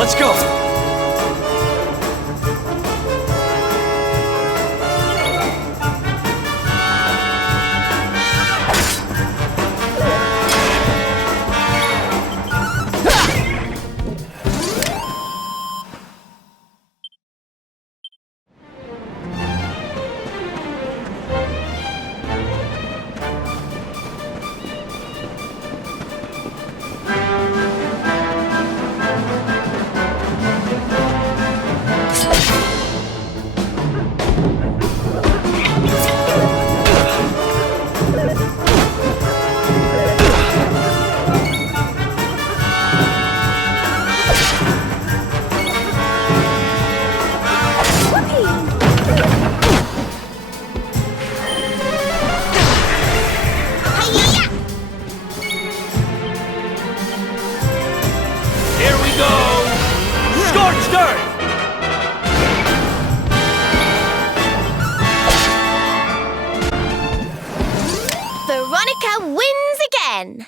Let's go! Veronica wins again!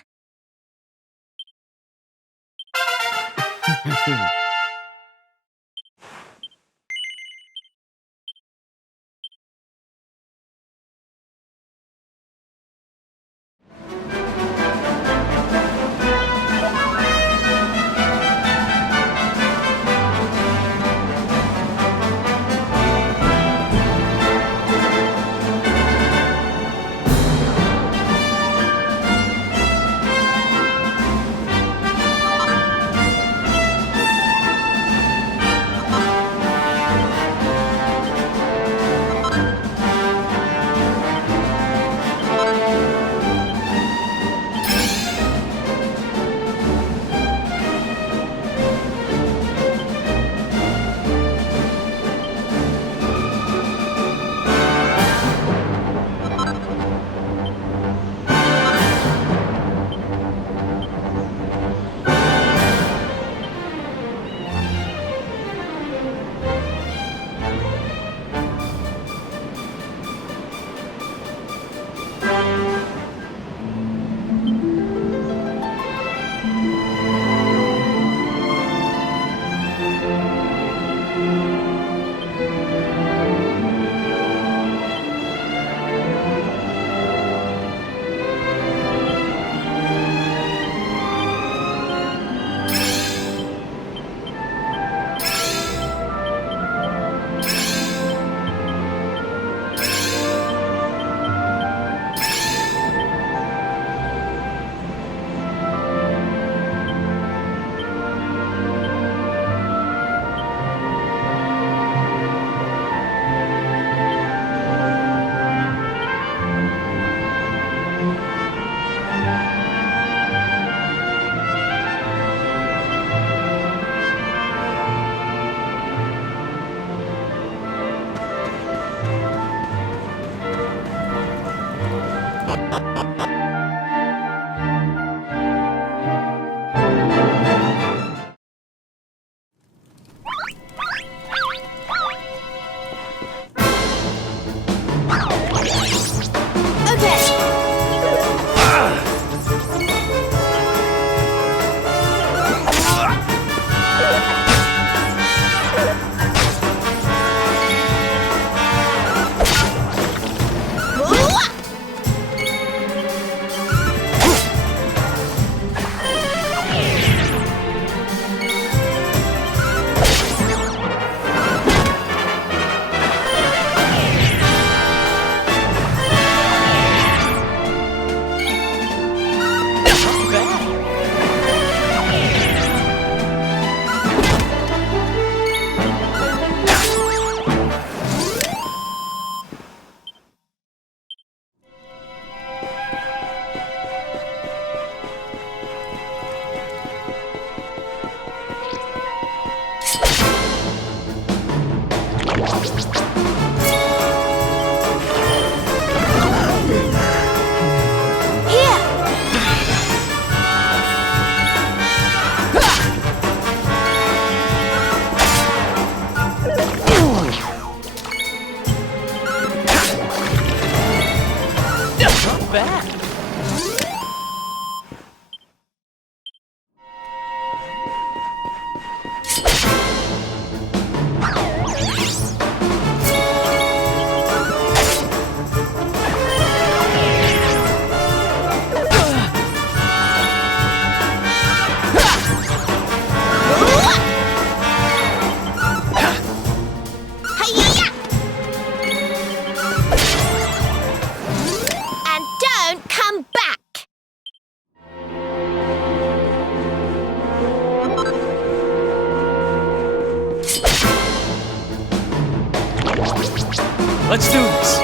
Let's do this.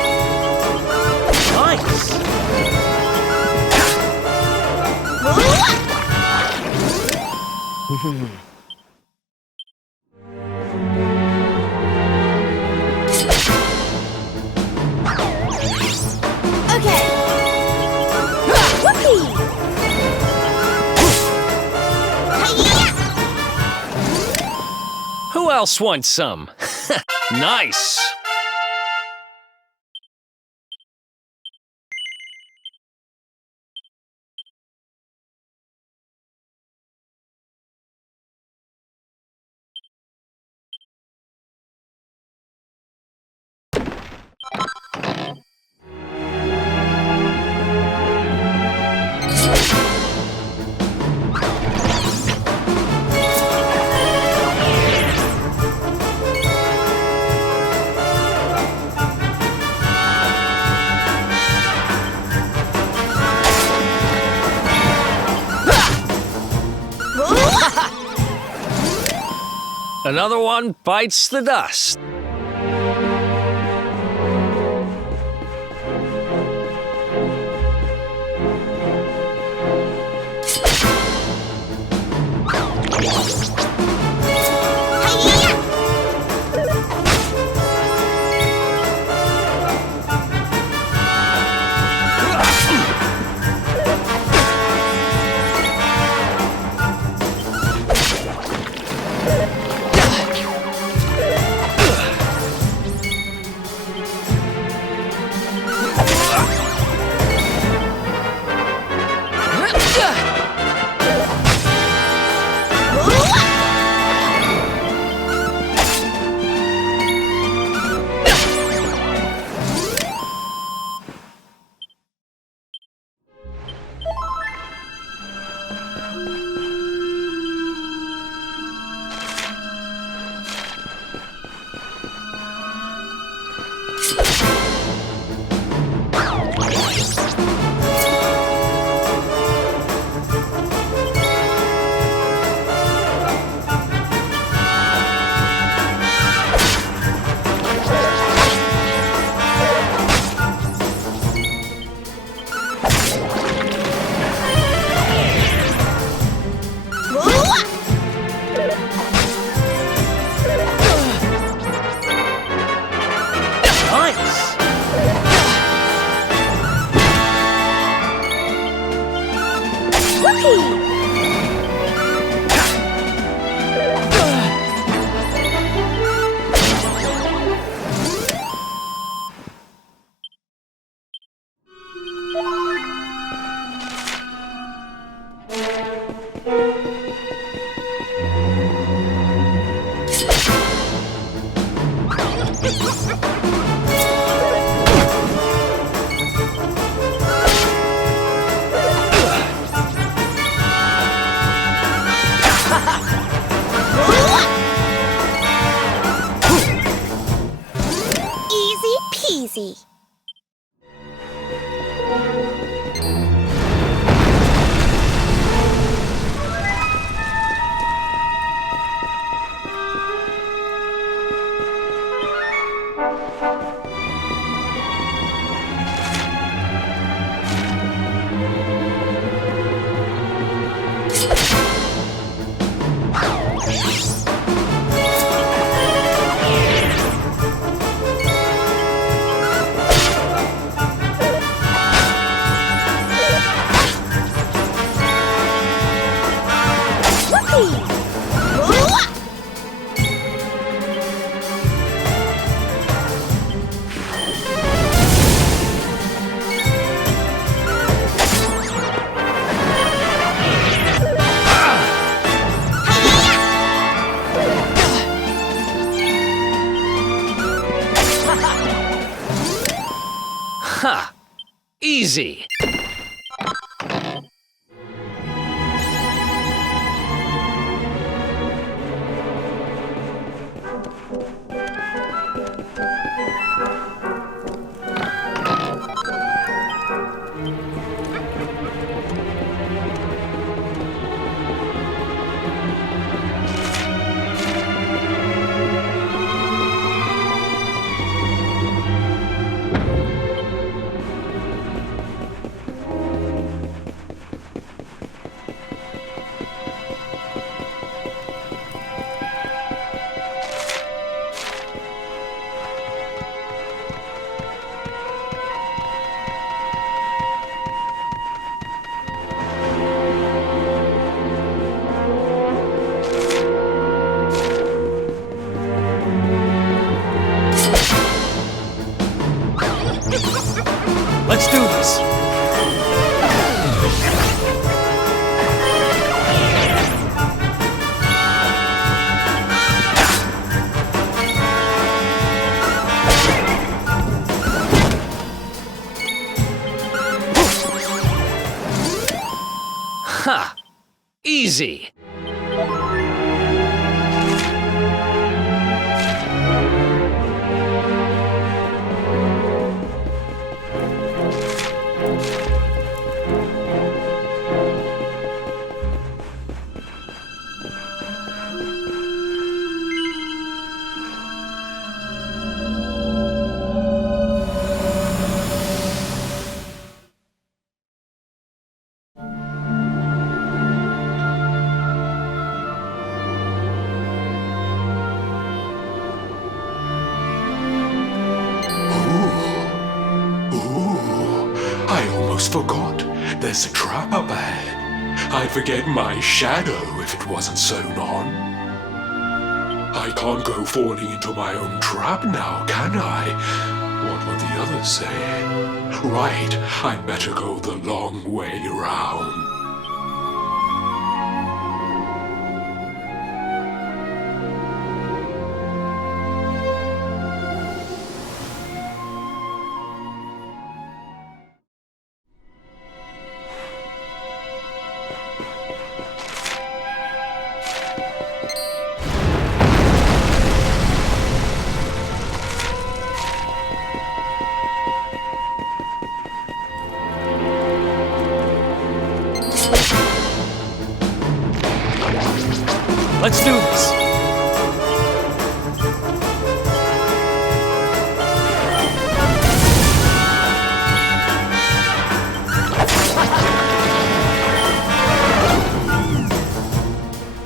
Nice. Okay. Whoopee! Hi-ya! Who else wants some? Nice. Another one bites the dust. Easy peasy. Ha! Easy. peasy. I almost forgot. There's a trap up ahead. I'd forget my shadow if it wasn't sewn on. I can't go falling into my own trap now, can I? What would the others say? Right, I'd better go the long way round. Let's do this.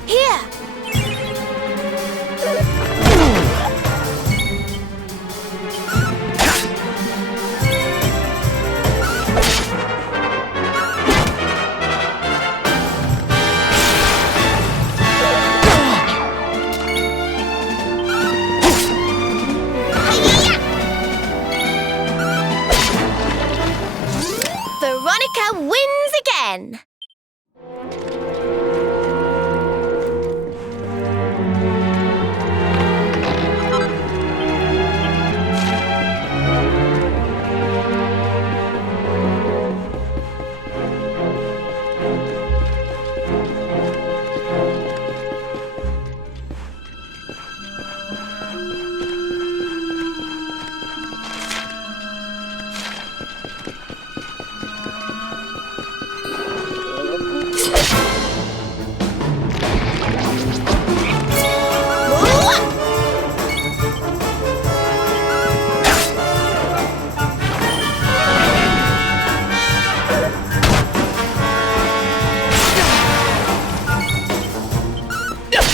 Here. Hiya! Veronica wins again.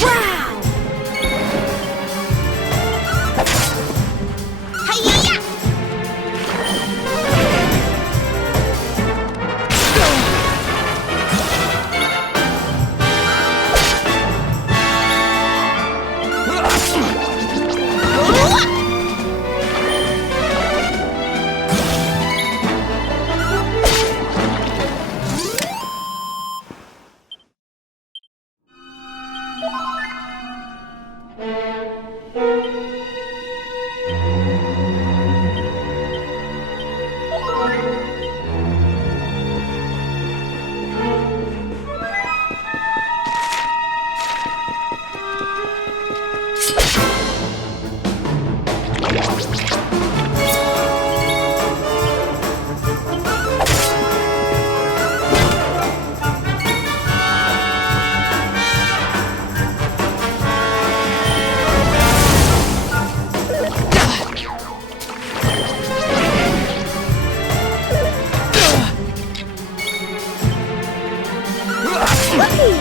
Wow! Hiya! Whoopee!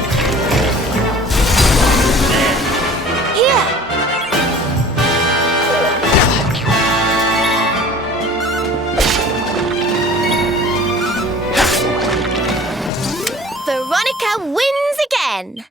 Here! Veronica wins again!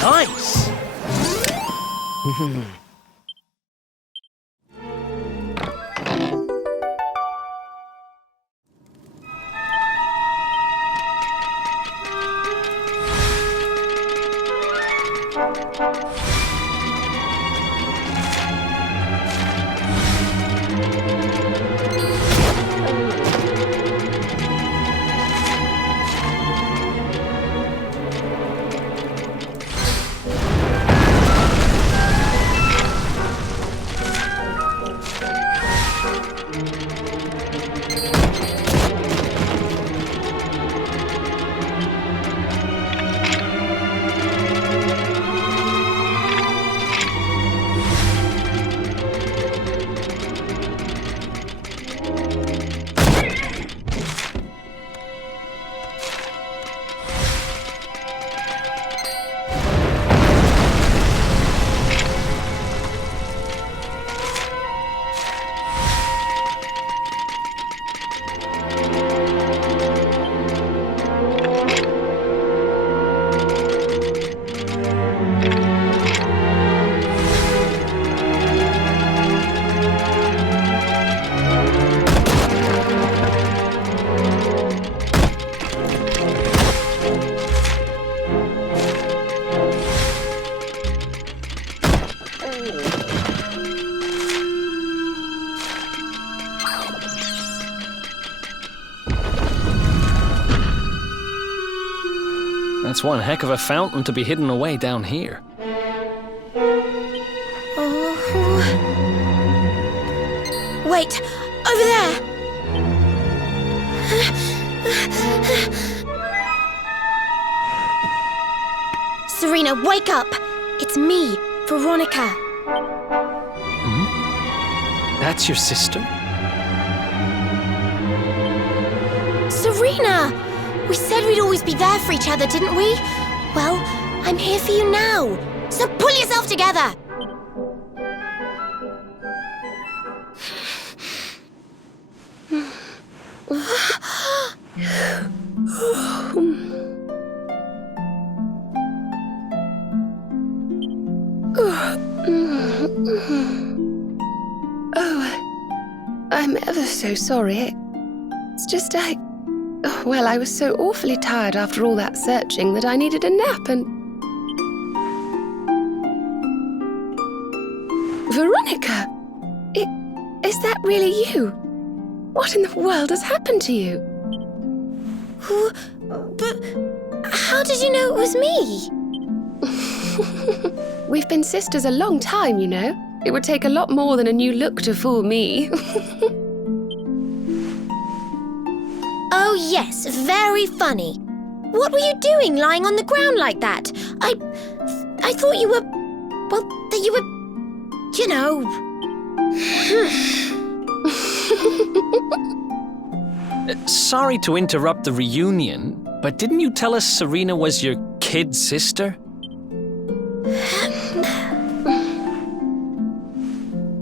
Nice! That's one heck of a fountain to be hidden away down here. Wait, over there! Serena, wake up! It's me, Veronica. That's your sister? Serena! We said we'd always be there for each other, didn't we? Well, I'm here for you now. So pull yourself together! Oh, I'm ever so sorry. It's just well, I was so awfully tired after all that searching that I needed a nap and... Veronica! Is that really you? What in the world has happened to you? But how did you know it was me? We've been sisters a long time, you know. It would take a lot more than a new look to fool me. Oh yes, very funny. What were you doing lying on the ground like that? I thought you were... well, that you were... you know... Sorry to interrupt the reunion, but didn't you tell us Serena was your kid sister?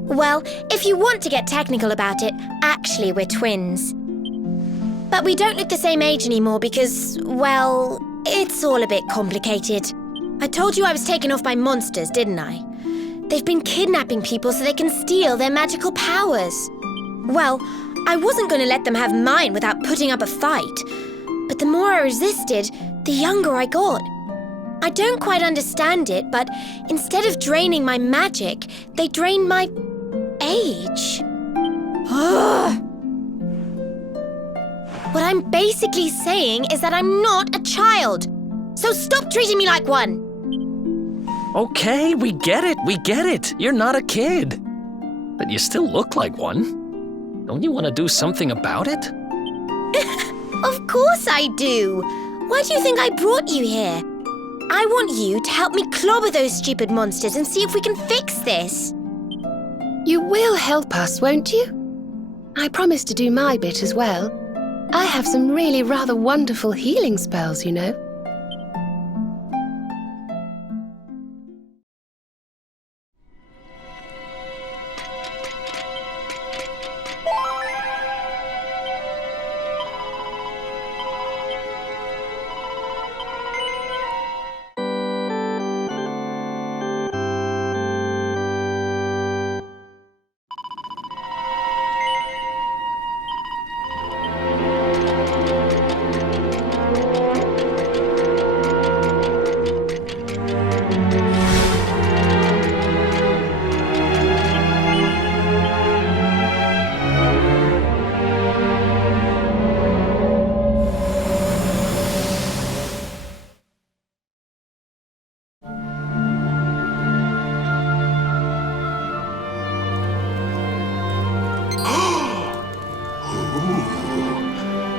Well, if you want to get technical about it, actually we're twins. But we don't look the same age anymore because, well, it's all a bit complicated. I told you I was taken off by monsters, didn't I? They've been kidnapping people so they can steal their magical powers. Well, I wasn't going to let them have mine without putting up a fight. But the more I resisted, the younger I got. I don't quite understand it, but instead of draining my magic, they drained my age. What I'm basically saying is that I'm not a child. So stop treating me like one. Okay, we get it. You're not a kid. But you still look like one. Don't you want to do something about it? Of course I do. Why do you think I brought you here? I want you to help me clobber those stupid monsters and see if we can fix this. You will help us, won't you? I promise to do my bit as well. I have some really rather wonderful healing spells, you know.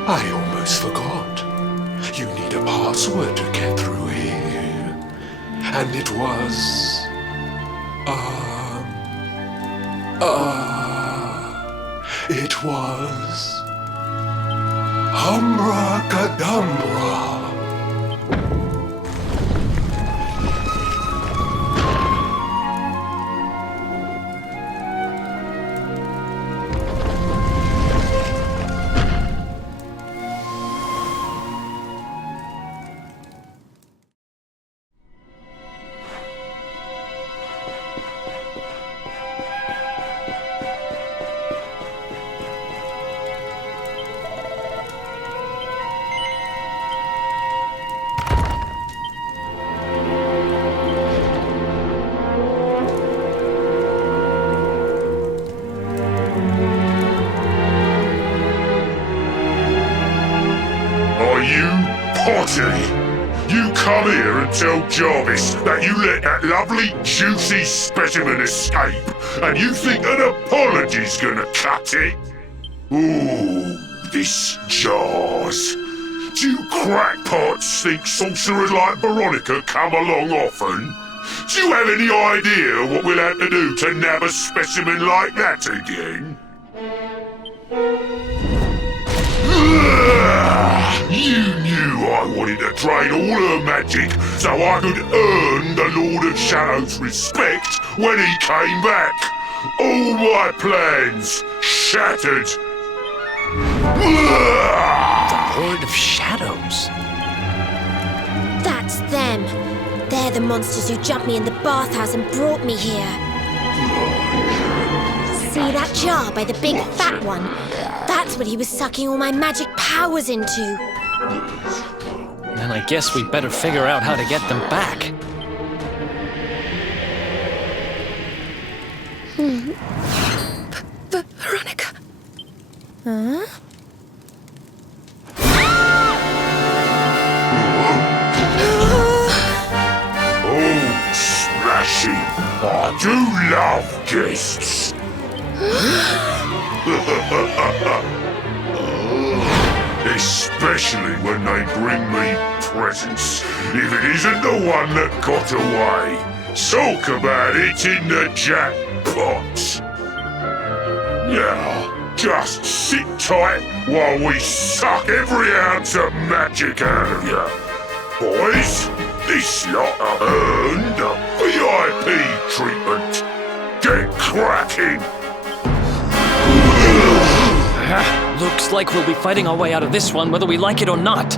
I almost forgot. You need a password to get through here. And it was... it was... Humbracadabra. Are you potty? You come here and tell Jarvis that you let that lovely, juicy specimen escape, and you think an apology's gonna cut it? Ooh, this jars. Do you crackpots think sorcerers like Veronica come along often? Do you have any idea what we'll have to do to nab a specimen like that again? You knew I wanted to drain all her magic so I could earn the Lord of Shadow's respect when he came back. All my plans shattered. Lord of Shadows. That's them. They're the monsters who jumped me in the bathhouse and brought me here. See that jar by the big fat one? That's what he was sucking all my magic powers into. Then I guess we'd better figure out how to get them back. Veronica. Huh? Oh, smashing. I do love guests. Especially when they bring me presents, if it isn't the one that got away. Talk about it in the jackpot. Now, just sit tight while we suck every ounce of magic out of you. Boys, this lot have earned a VIP treatment. Get cracking! Looks like we'll be fighting our way out of this one whether we like it or not.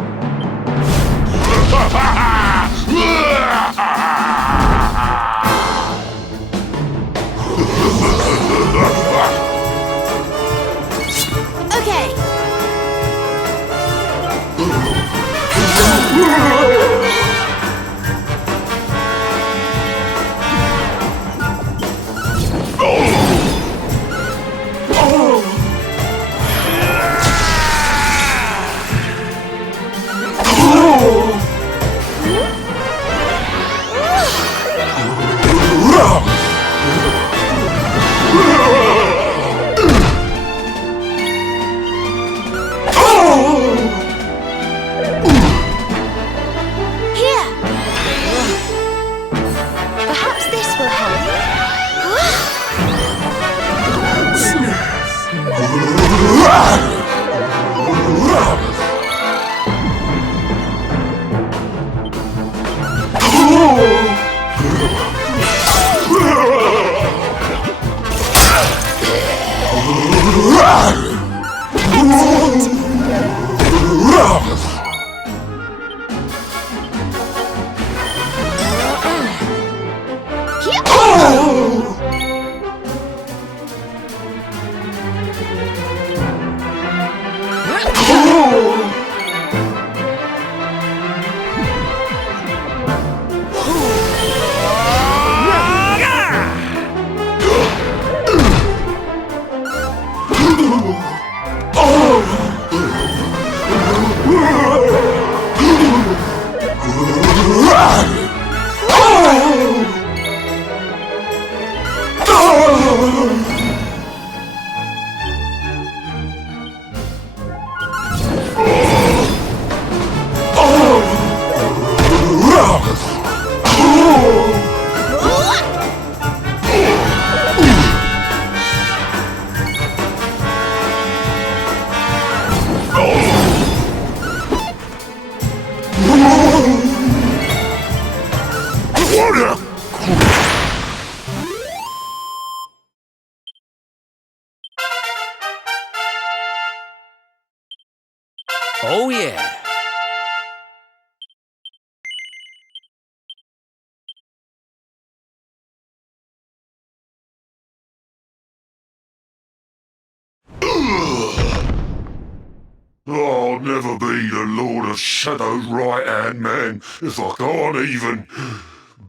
Okay. Here. Oh, yeah. I'll never be the Lord of Shadow's right-hand man if I can't even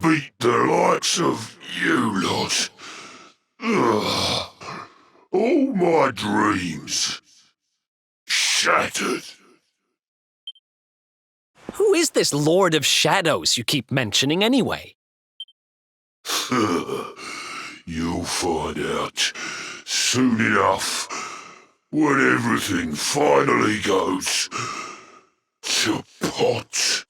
beat the likes of you lot. Ugh. All my dreams shattered. Who is this Lord of Shadows you keep mentioning anyway? You'll find out soon enough when everything finally goes to pot.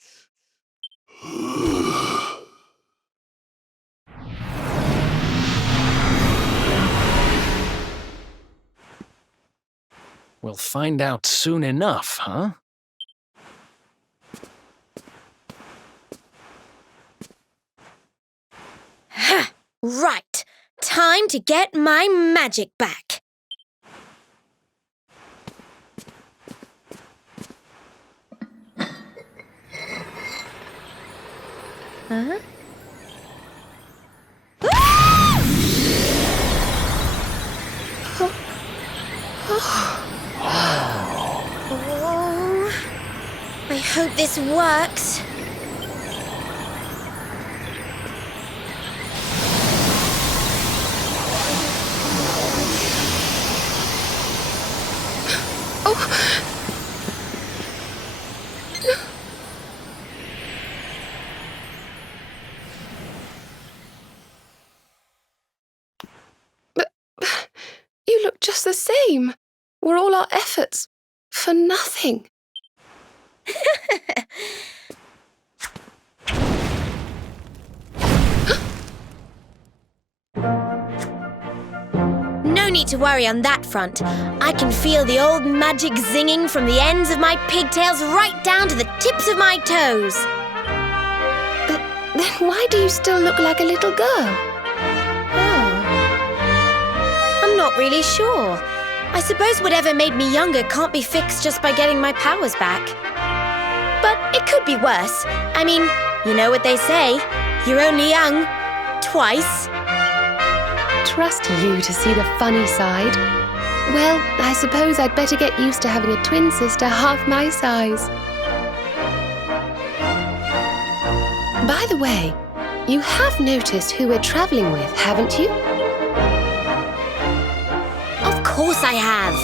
We'll find out soon enough, huh? Right. Time to get my magic back. Huh? Oh, I hope this works. You look just the same. Were all our efforts for nothing? No need to worry on that front. I can feel the old magic zinging from the ends of my pigtails right down to the tips of my toes. Then why do you still look like a little girl? Oh. I'm not really sure. I suppose whatever made me younger can't be fixed just by getting my powers back. But it could be worse. I mean, you know what they say. You're only young. Twice. Trust you to see the funny side. Well, I suppose I'd better get used to having a twin sister half my size. By the way, you have noticed who we're traveling with, haven't you? Of course I have.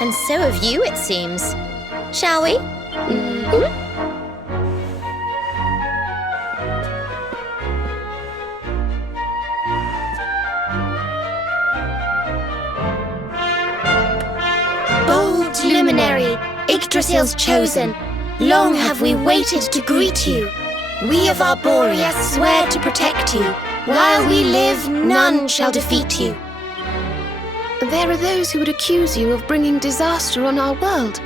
And so have you, it seems. Shall we? Mm-hmm. Bold luminary, Yggdrasil's chosen, long have we waited to greet you. We of Arborea swear to protect you. While we live, none shall defeat you. There are those who would accuse you of bringing disaster on our world.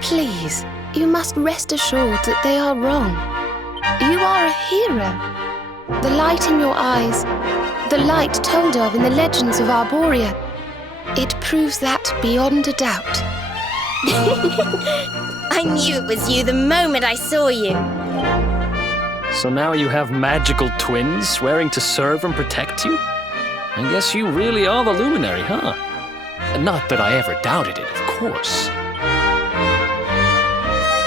Please, you must rest assured that they are wrong. You are a hero. The light in your eyes, the light told of in the legends of Arborea. It proves that beyond a doubt. I knew it was you the moment I saw you. So now you have magical twins swearing to serve and protect you? I guess you really are the luminary, huh? Not that I ever doubted it, of course.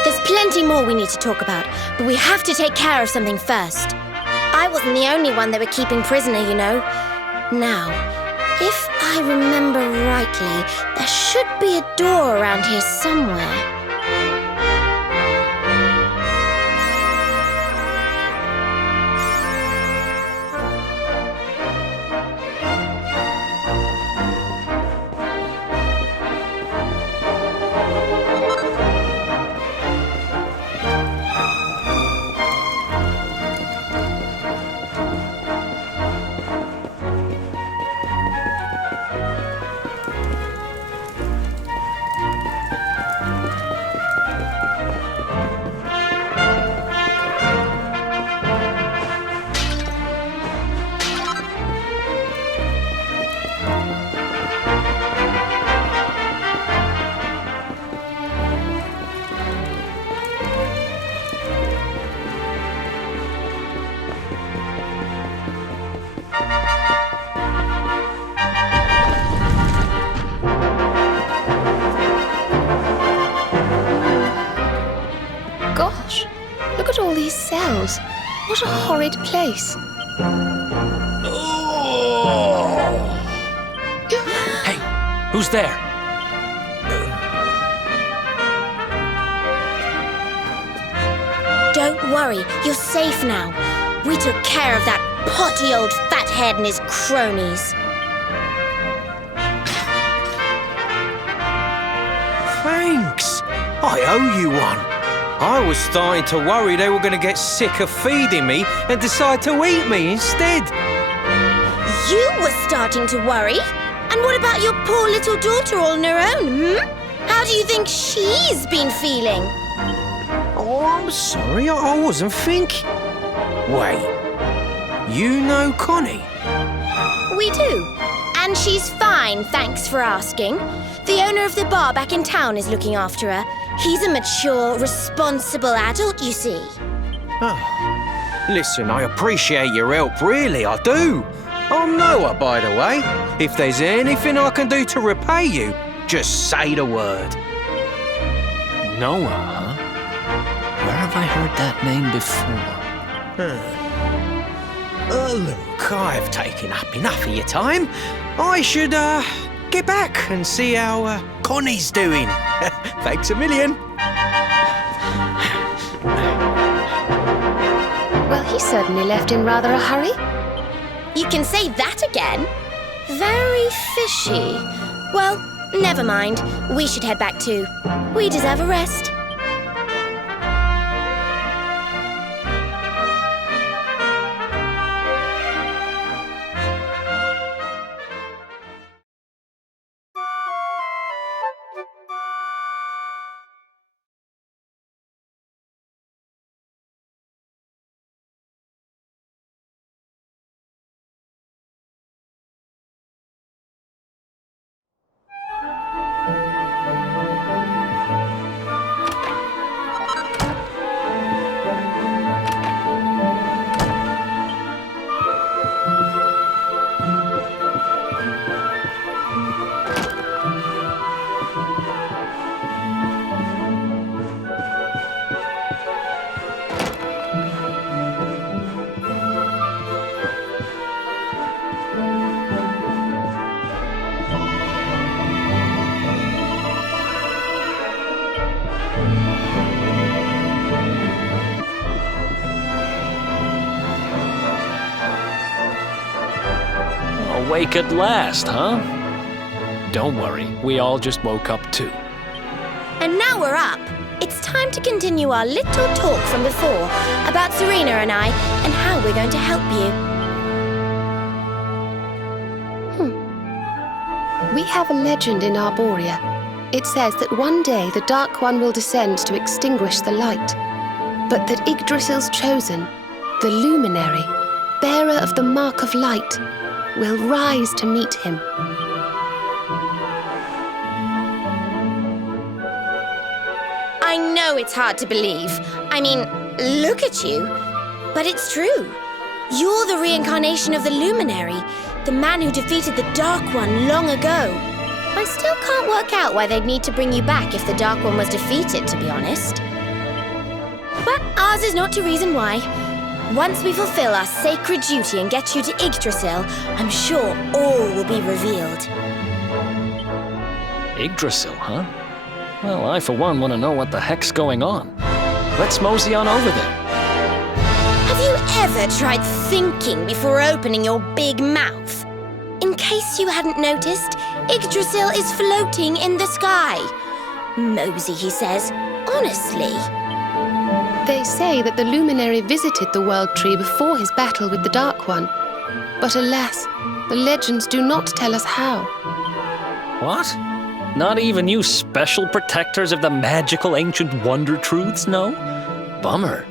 There's plenty more we need to talk about, but we have to take care of something first. I wasn't the only one they were keeping prisoner, you know. Now, if I remember rightly, there should be a door around here somewhere. Gosh, look at all these cells. What a horrid place. Hey, who's there? Don't worry, you're safe now. We took care of that potty old fathead and his cronies. Thanks. I owe you one. I was starting to worry they were going to get sick of feeding me and decide to eat me instead. You were starting to worry? And what about your poor little daughter all on her own, How do you think she's been feeling? Oh, I'm sorry, I wasn't thinking. Wait, you know Connie? We do. And she's fine, thanks for asking. The owner of the bar back in town is looking after her. He's a mature, responsible adult, you see. Oh. Listen, I appreciate your help, really, I do. I'm Noah, by the way. If there's anything I can do to repay you, just say the word. Noah, huh? Where have I heard that name before? Look, I've taken up enough of your time. I should, get back and see how, Connie's doing. Thanks a million. Well, he certainly left in rather a hurry. You can say that again. Very fishy. Well, never mind. We should head back too. We deserve a rest. Awake at last, huh? Don't worry, we all just woke up too. And now we're up. It's time to continue our little talk from before about Serena and I and how we're going to help you. We have a legend in Arborea. It says that one day the Dark One will descend to extinguish the light, but that Yggdrasil's chosen, the luminary, bearer of the Mark of Light, will rise to meet him. know it's hard to believe. I mean, look at you. But it's true. You're the reincarnation of the Luminary, the man who defeated the Dark One long ago. I still can't work out why they'd need to bring you back if the Dark One was defeated, to be honest. But ours is not to reason why. Once we fulfill our sacred duty and get you to Yggdrasil, I'm sure all will be revealed. Yggdrasil, huh? Well, I for one want to know what the heck's going on. Let's mosey on over there. Have you ever tried thinking before opening your big mouth? In case you hadn't noticed, Yggdrasil is floating in the sky. Mosey, he says. Honestly. They say that the Luminary visited the World Tree before his battle with the Dark One. But alas, the legends do not tell us how. What? Not even you special protectors of the magical ancient wonder truths know? Bummer.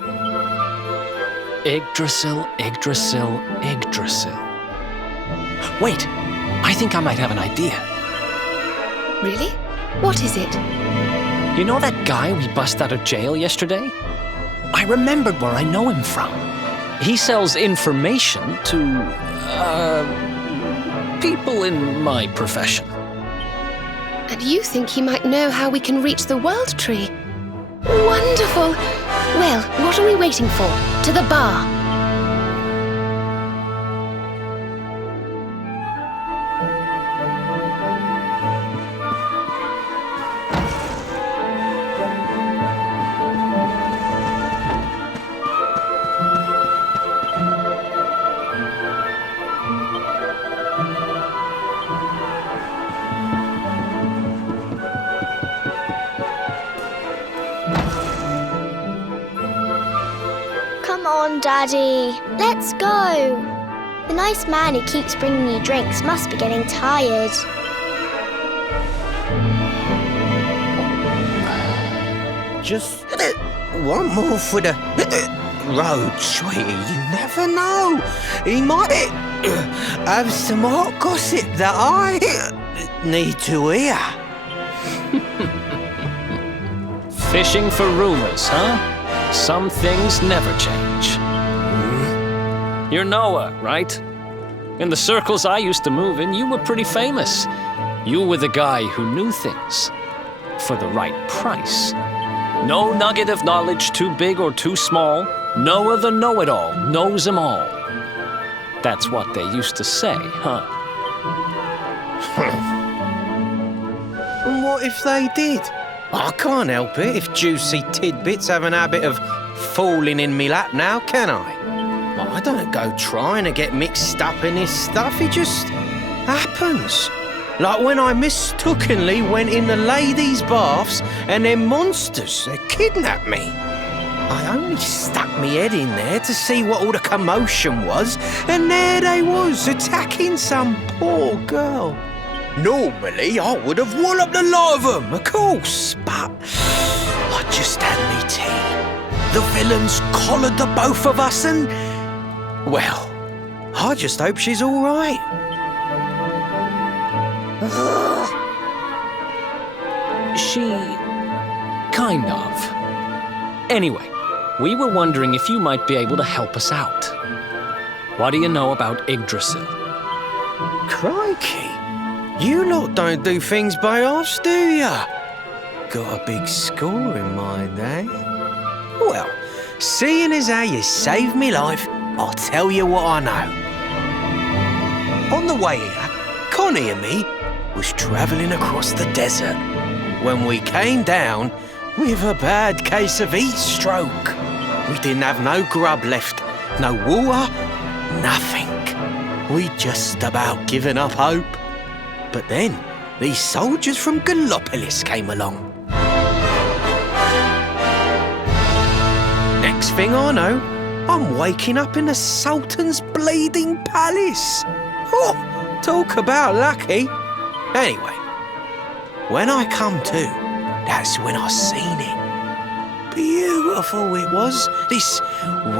Yggdrasil, Yggdrasil, Yggdrasil. Wait, I think I might have an idea. Really? What is it? You know that guy we bust out of jail yesterday? I remembered where I know him from. He sells information to, people in my profession. And you think he might know how we can reach the World Tree? Wonderful! Well, what are we waiting for? To the bar! Come on, Daddy. Let's go. The nice man who keeps bringing you drinks must be getting tired. Just one more for the road, sweetie. You never know. He might have some hot gossip that I need to hear. Fishing for rumors, huh? Some things never change. You're Noah, right? In the circles I used to move in, you were pretty famous. You were the guy who knew things for the right price. No nugget of knowledge too big or too small. Noah the know-it-all knows 'em all. That's what they used to say, huh? And what if they did? I can't help it if juicy tidbits have an habit of falling in me lap now, can I? I don't go trying to get mixed up in this stuff, it just happens. Like when I mistakenly went in the ladies' baths and them monsters kidnapped me. I only stuck me head in there to see what all the commotion was, and there they was, attacking some poor girl. Normally, I would have walloped the lot of them, of course, but I just had me tea. The villains collared the both of us and, well, I just hope she's all right. She... kind of. Anyway, we were wondering if you might be able to help us out. What do you know about Yggdrasil? Crikey, you lot don't do things by halves, do ya? Got a big score in mind, eh? Well, seeing as how you saved me life, I'll tell you what I know. On the way here, Connie and me was travelling across the desert when we came down with a bad case of heat stroke. We didn't have no grub left, no water, nothing. We'd just about given up hope. But then these soldiers from Gallopolis came along. Next thing I know, I'm waking up in the Sultan's bleeding palace. Oh, talk about lucky. Anyway, when I come to, that's when I seen it. Beautiful it was, this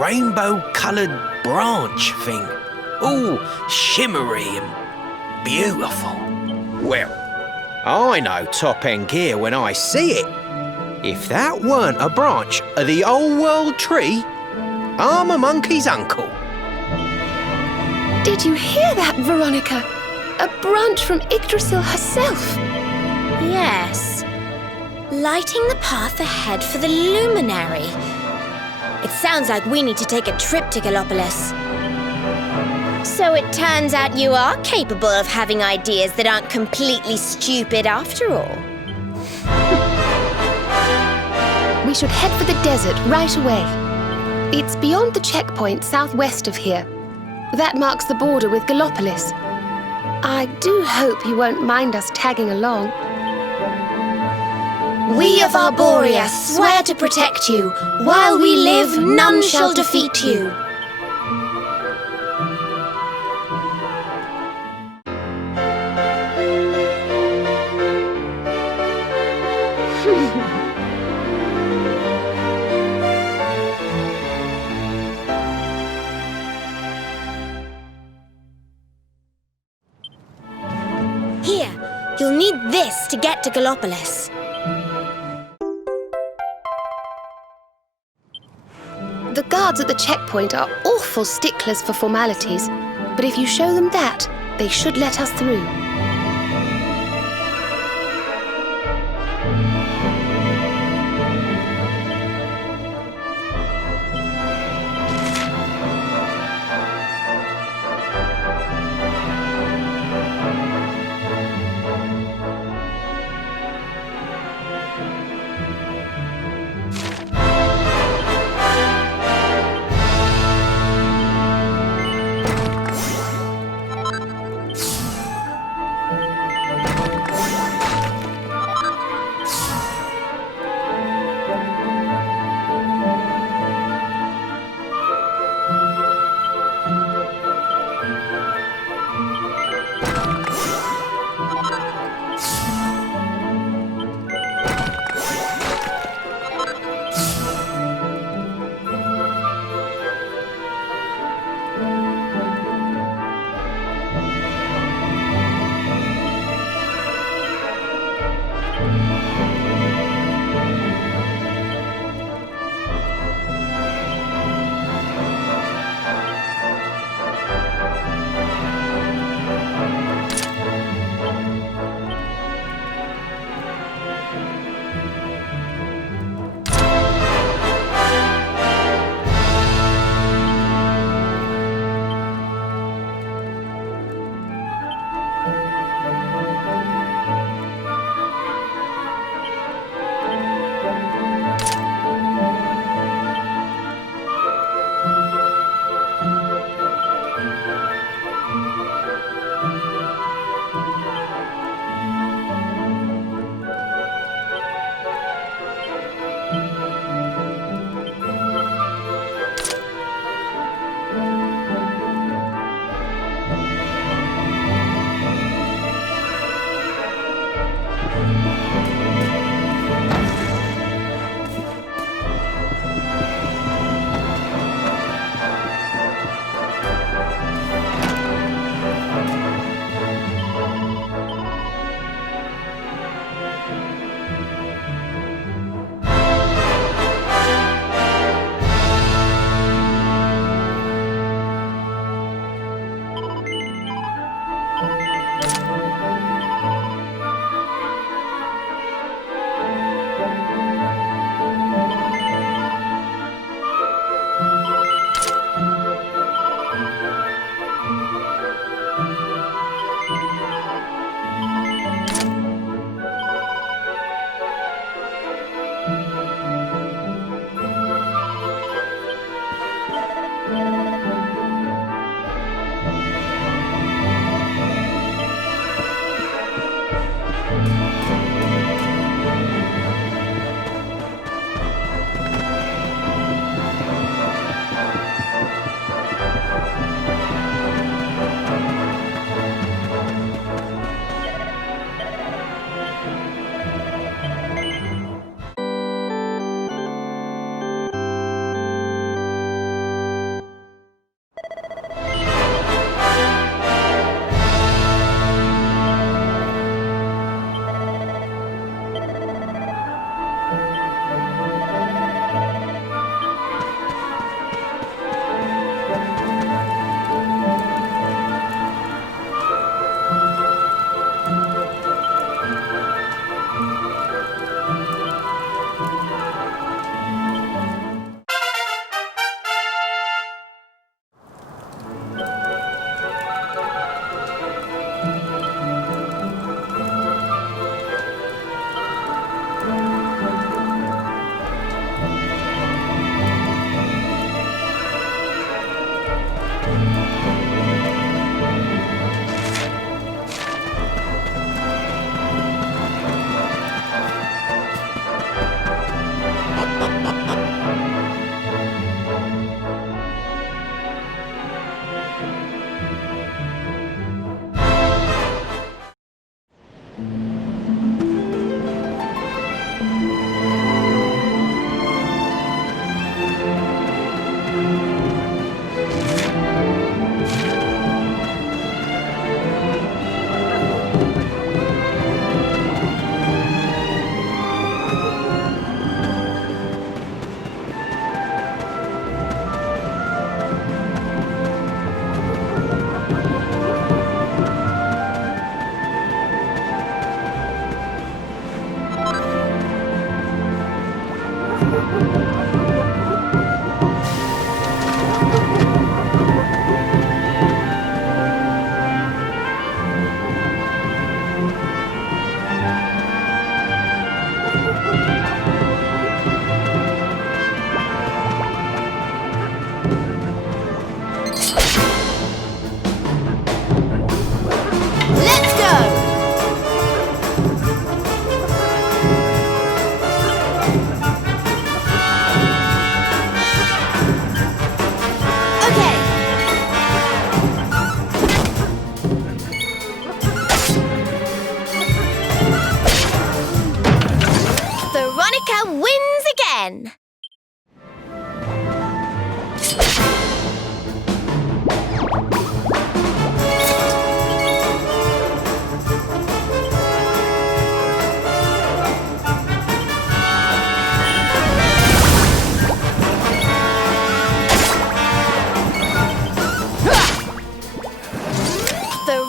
rainbow-coloured branch thing. All shimmery and beautiful. Well, I know top-end gear when I see it. If that weren't a branch of the old world tree, I'm a monkey's uncle. Did you hear that, Veronica? A branch from Yggdrasil herself. Yes. Lighting the path ahead for the luminary. It sounds like we need to take a trip to Gallopolis. So it turns out you are capable of having ideas that aren't completely stupid after all. We should head for the desert right away. It's beyond the checkpoint southwest of here. That marks the border with Gallopolis. I do hope you won't mind us tagging along. We of Arborea swear to protect you. While we live, none shall defeat you. Here, you'll need this to get to Gallopolis. The guards at the checkpoint are awful sticklers for formalities, but if you show them that, they should let us through.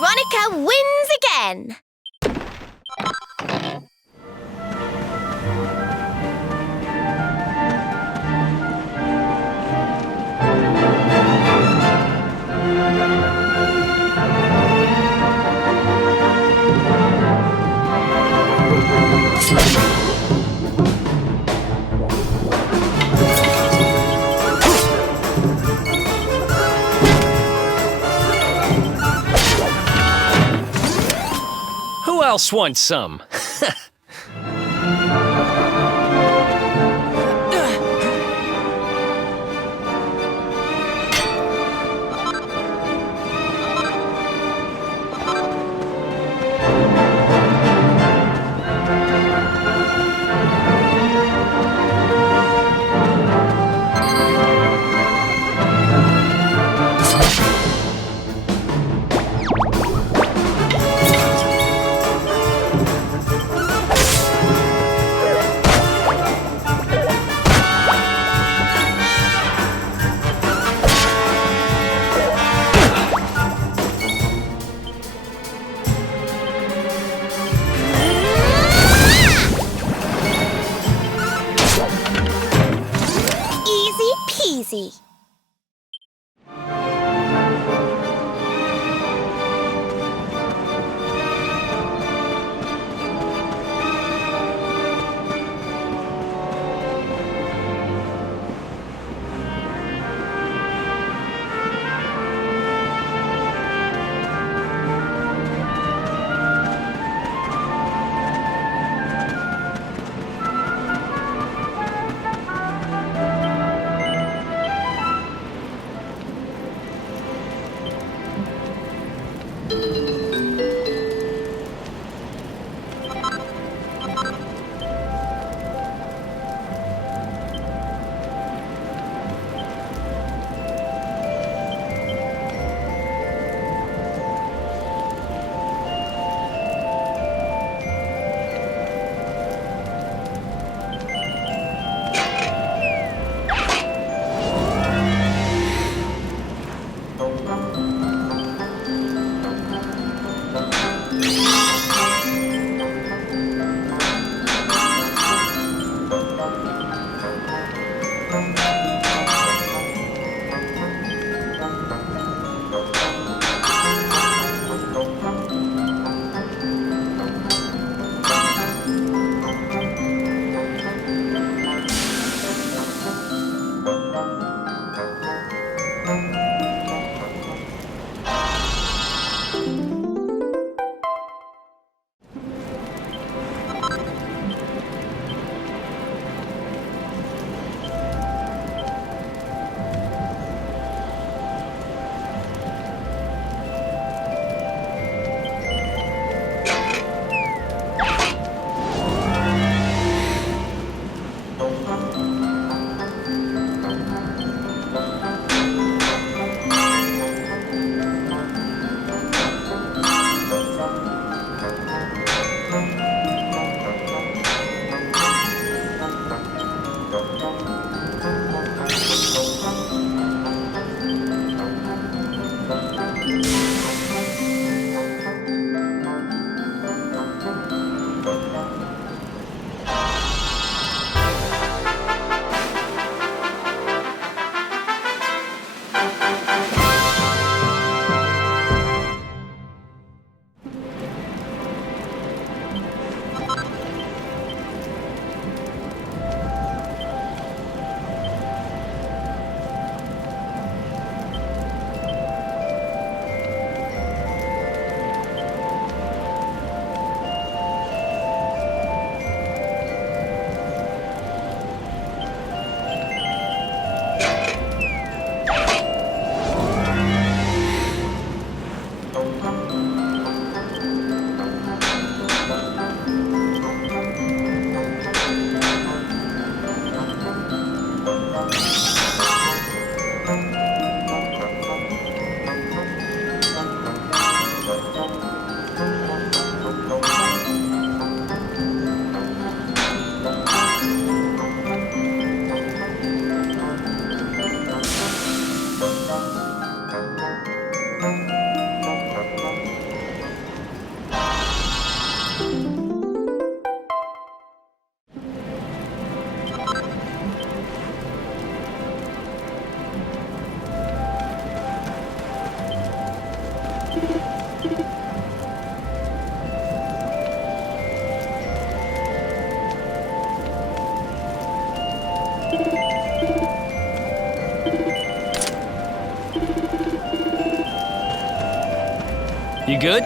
Veronica wins again! Who else wants some? Easy peasy. You good?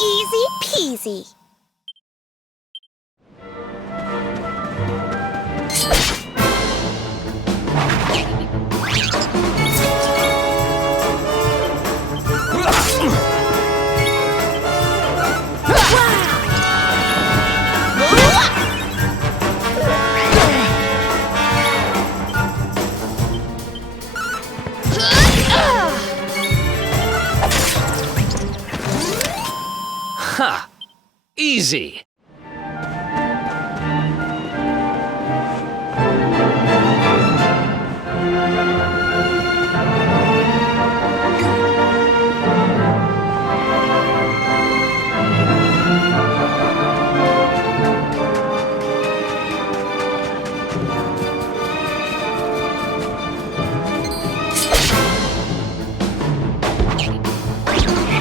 Easy peasy. Ha! Easy.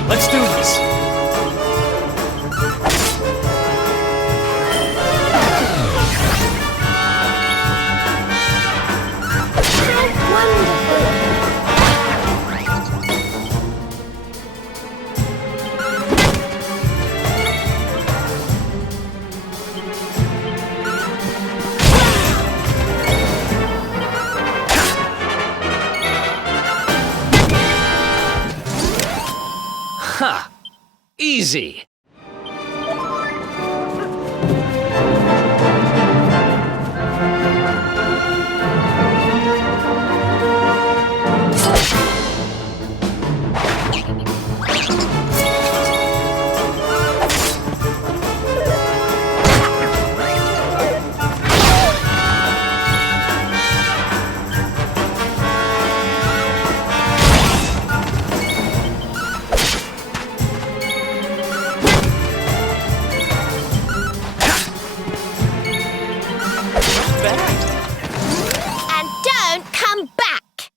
Let's do this. Ha! Easy. And don't come back!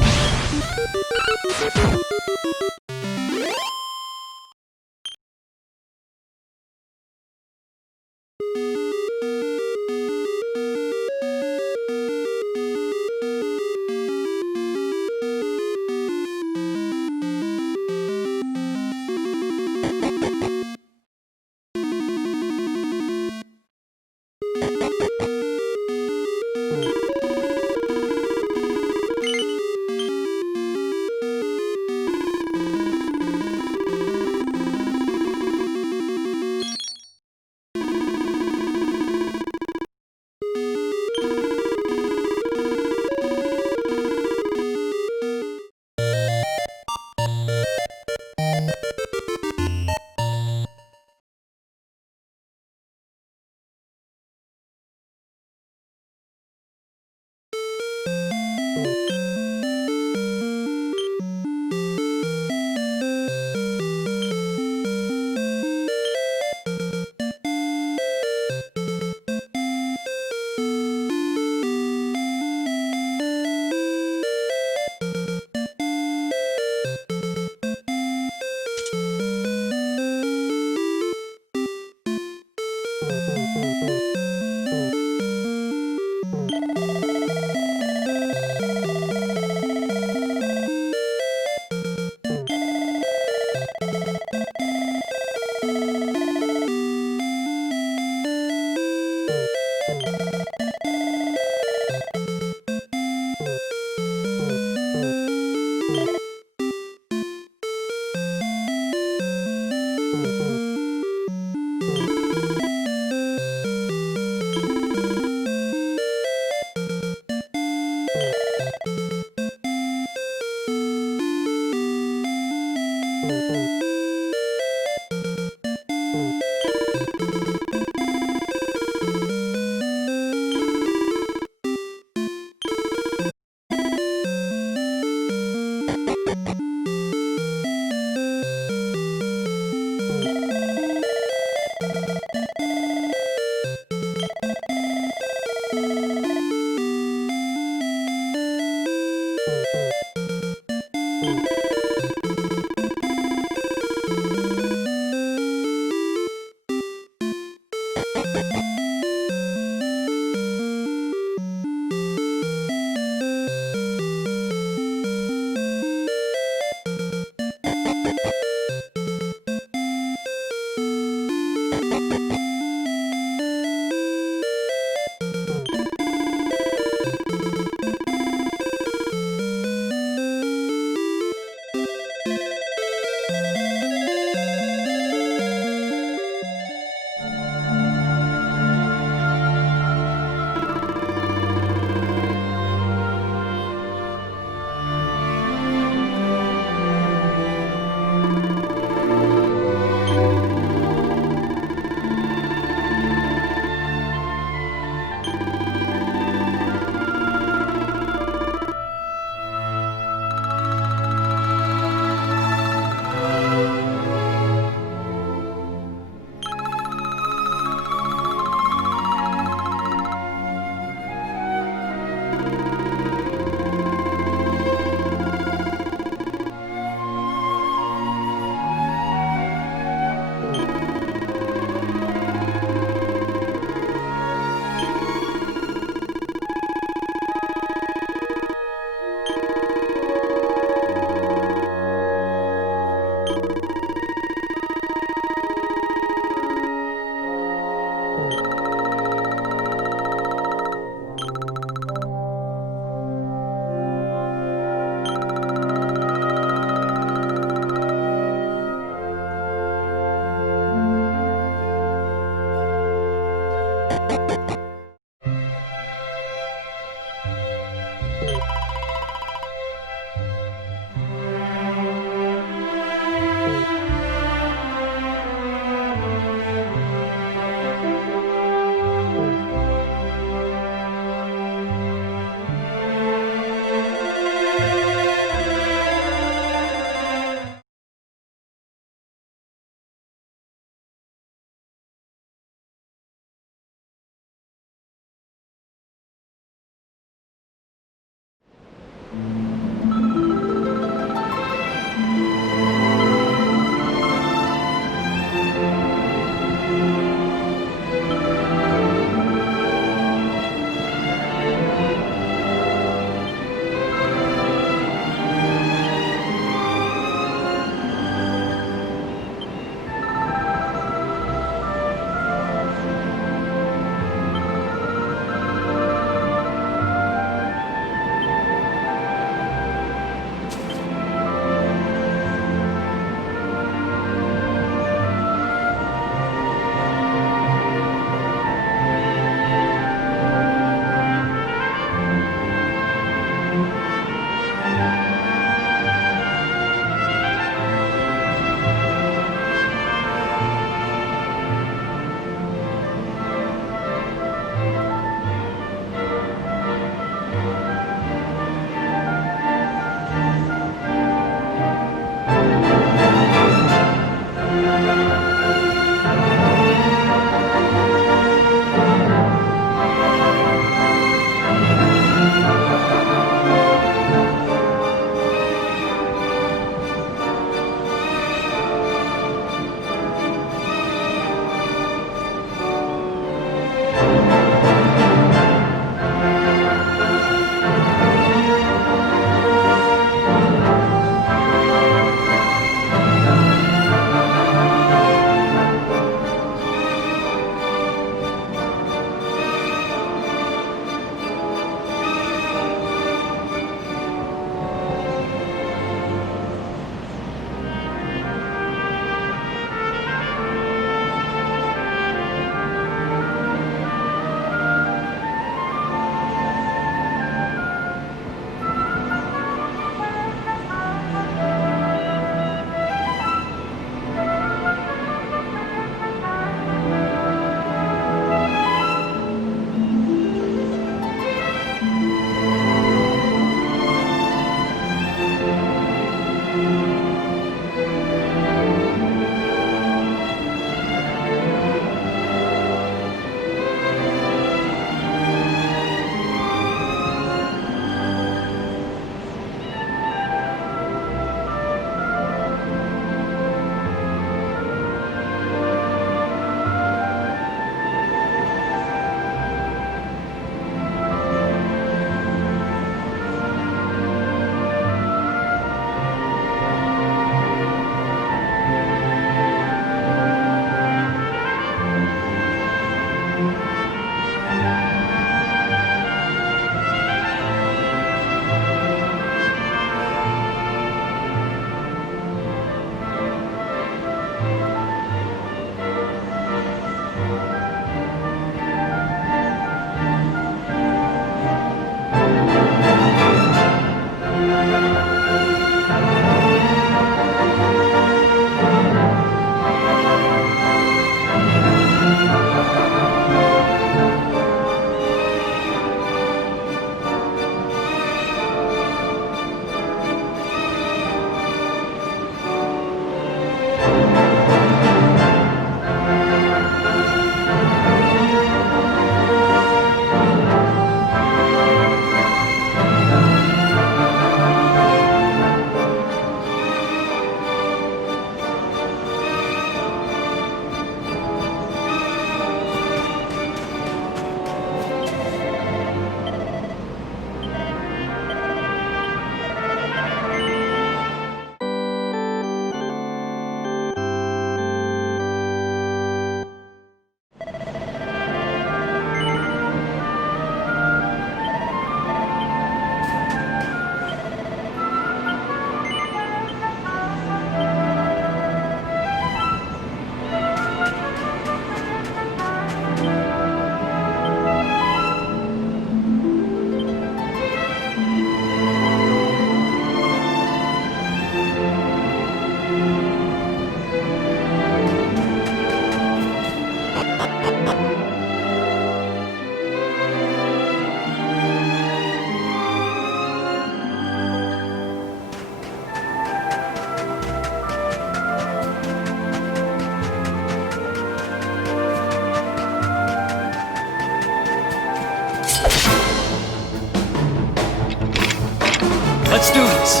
Let's do this.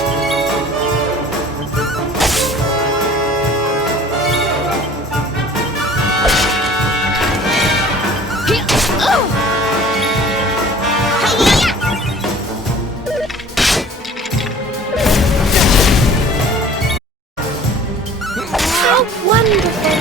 How wonderful!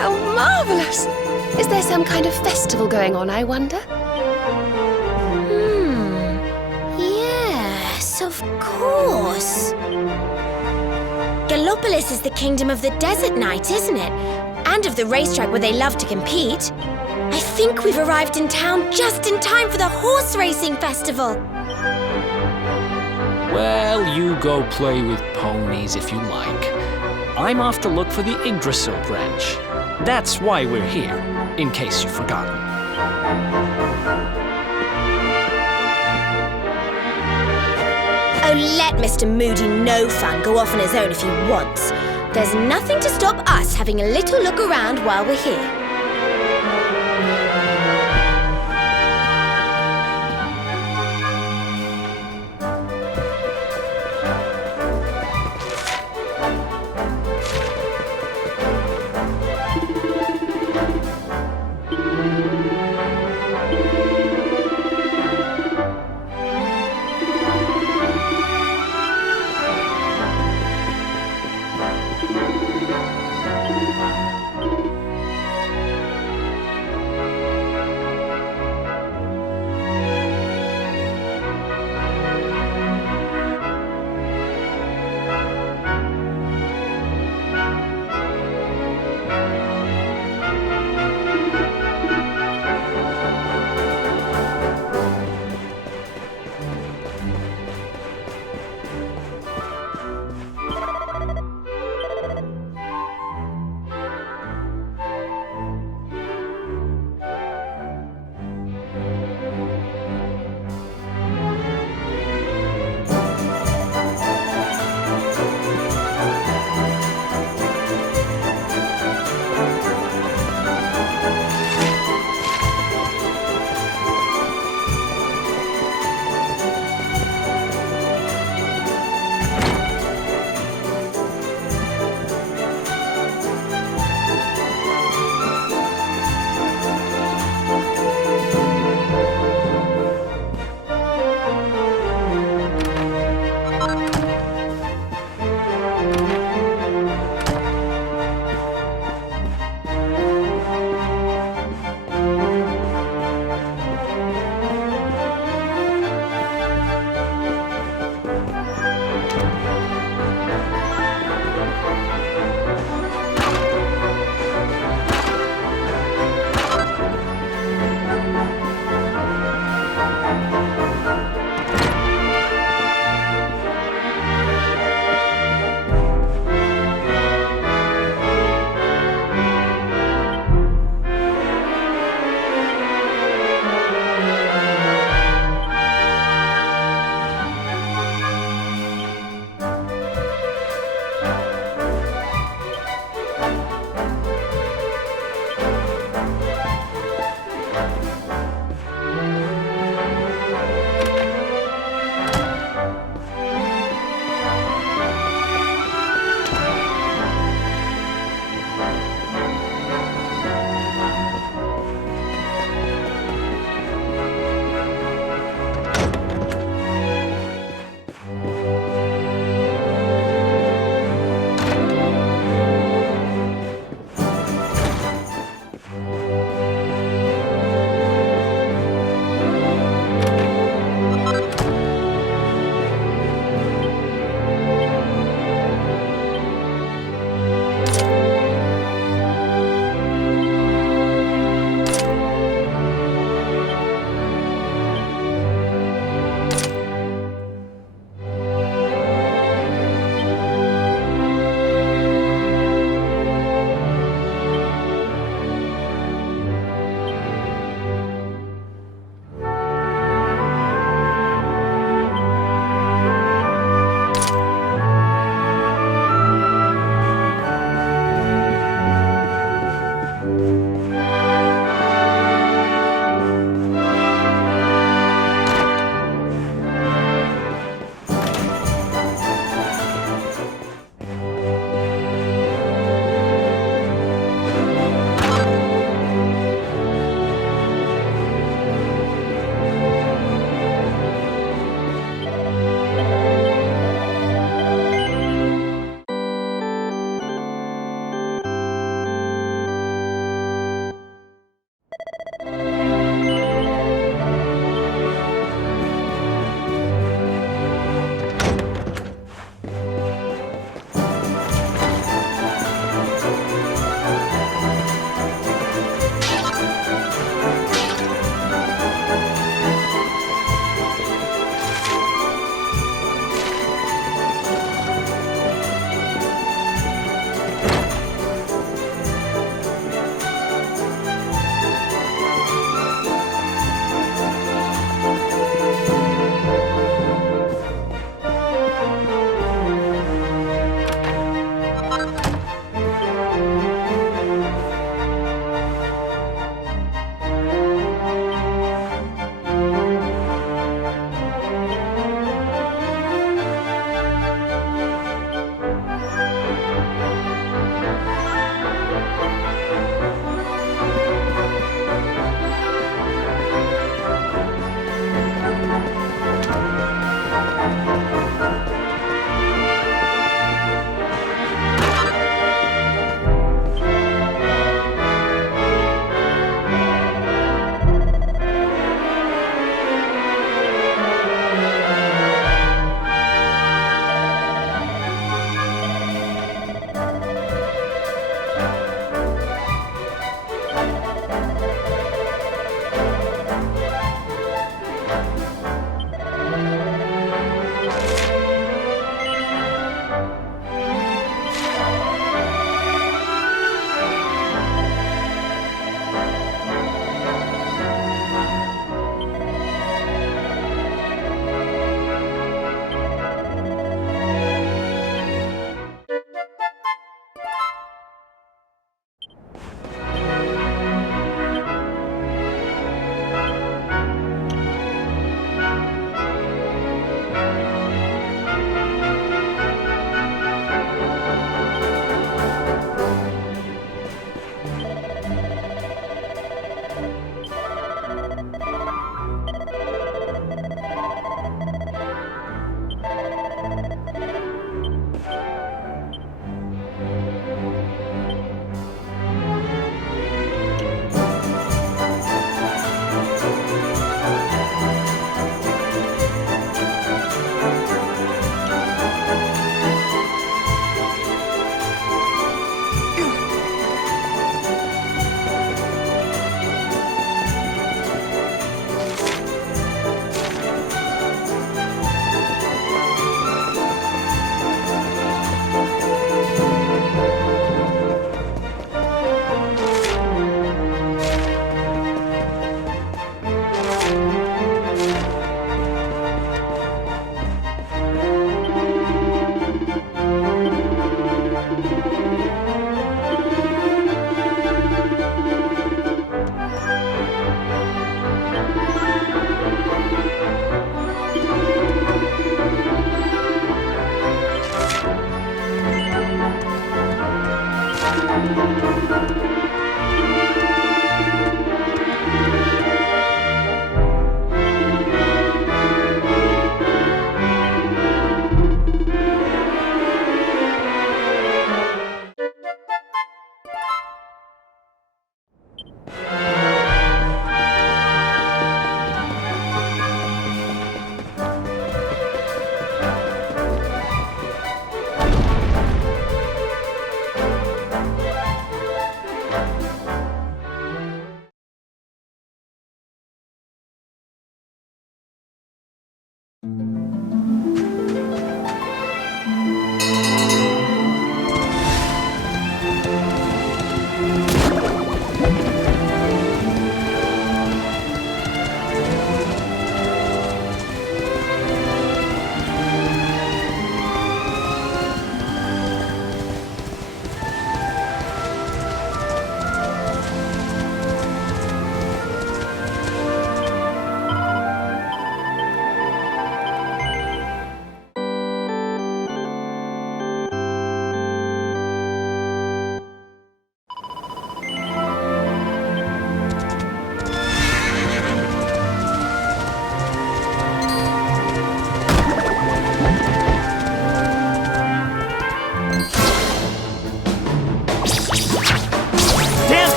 How marvellous! Is there some kind of festival going on, I wonder? Yes, of course. Gallopolis is the kingdom of the desert knight, isn't it? And of the racetrack where they love to compete. I think we've arrived in town just in time for the horse racing festival. Well, you go play with ponies if you like. I'm off to look for the Yggdrasil branch. That's why we're here, in case you've forgotten. Oh, let Mr. Moody No Fun go off on his own if he wants. There's nothing to stop us having a little look around while we're here.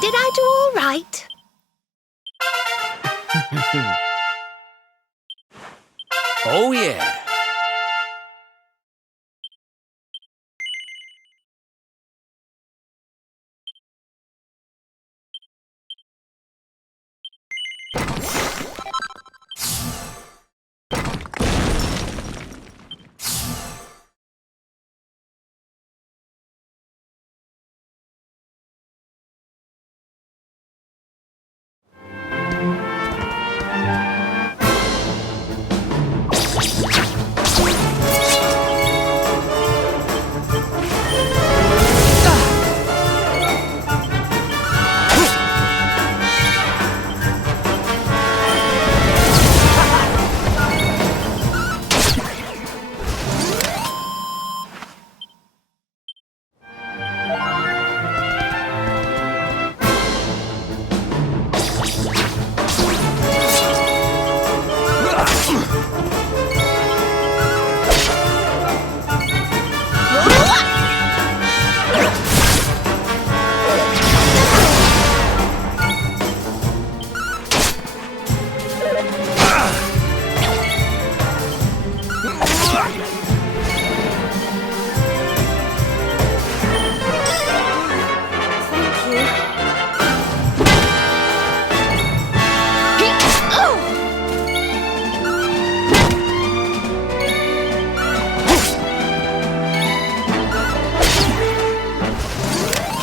Did I do all right? Oh, yeah.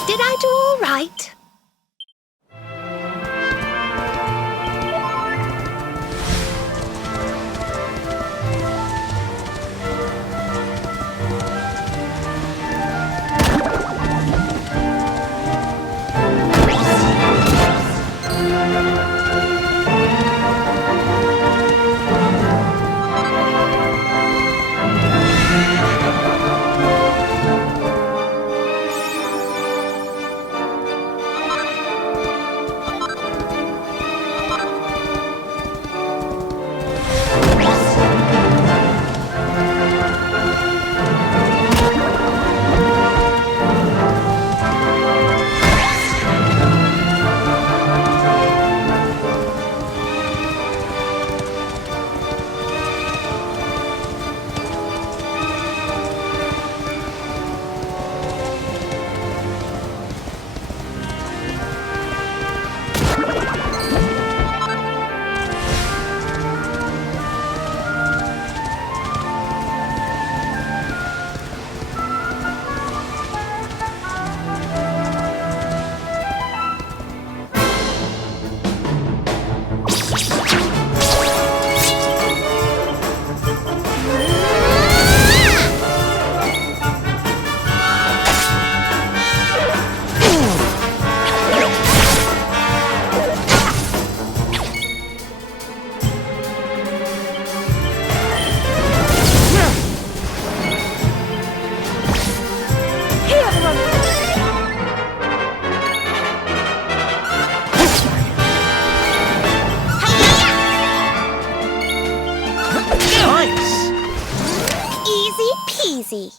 Did I do all right? Easy peasy.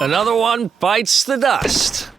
Another one bites the dust.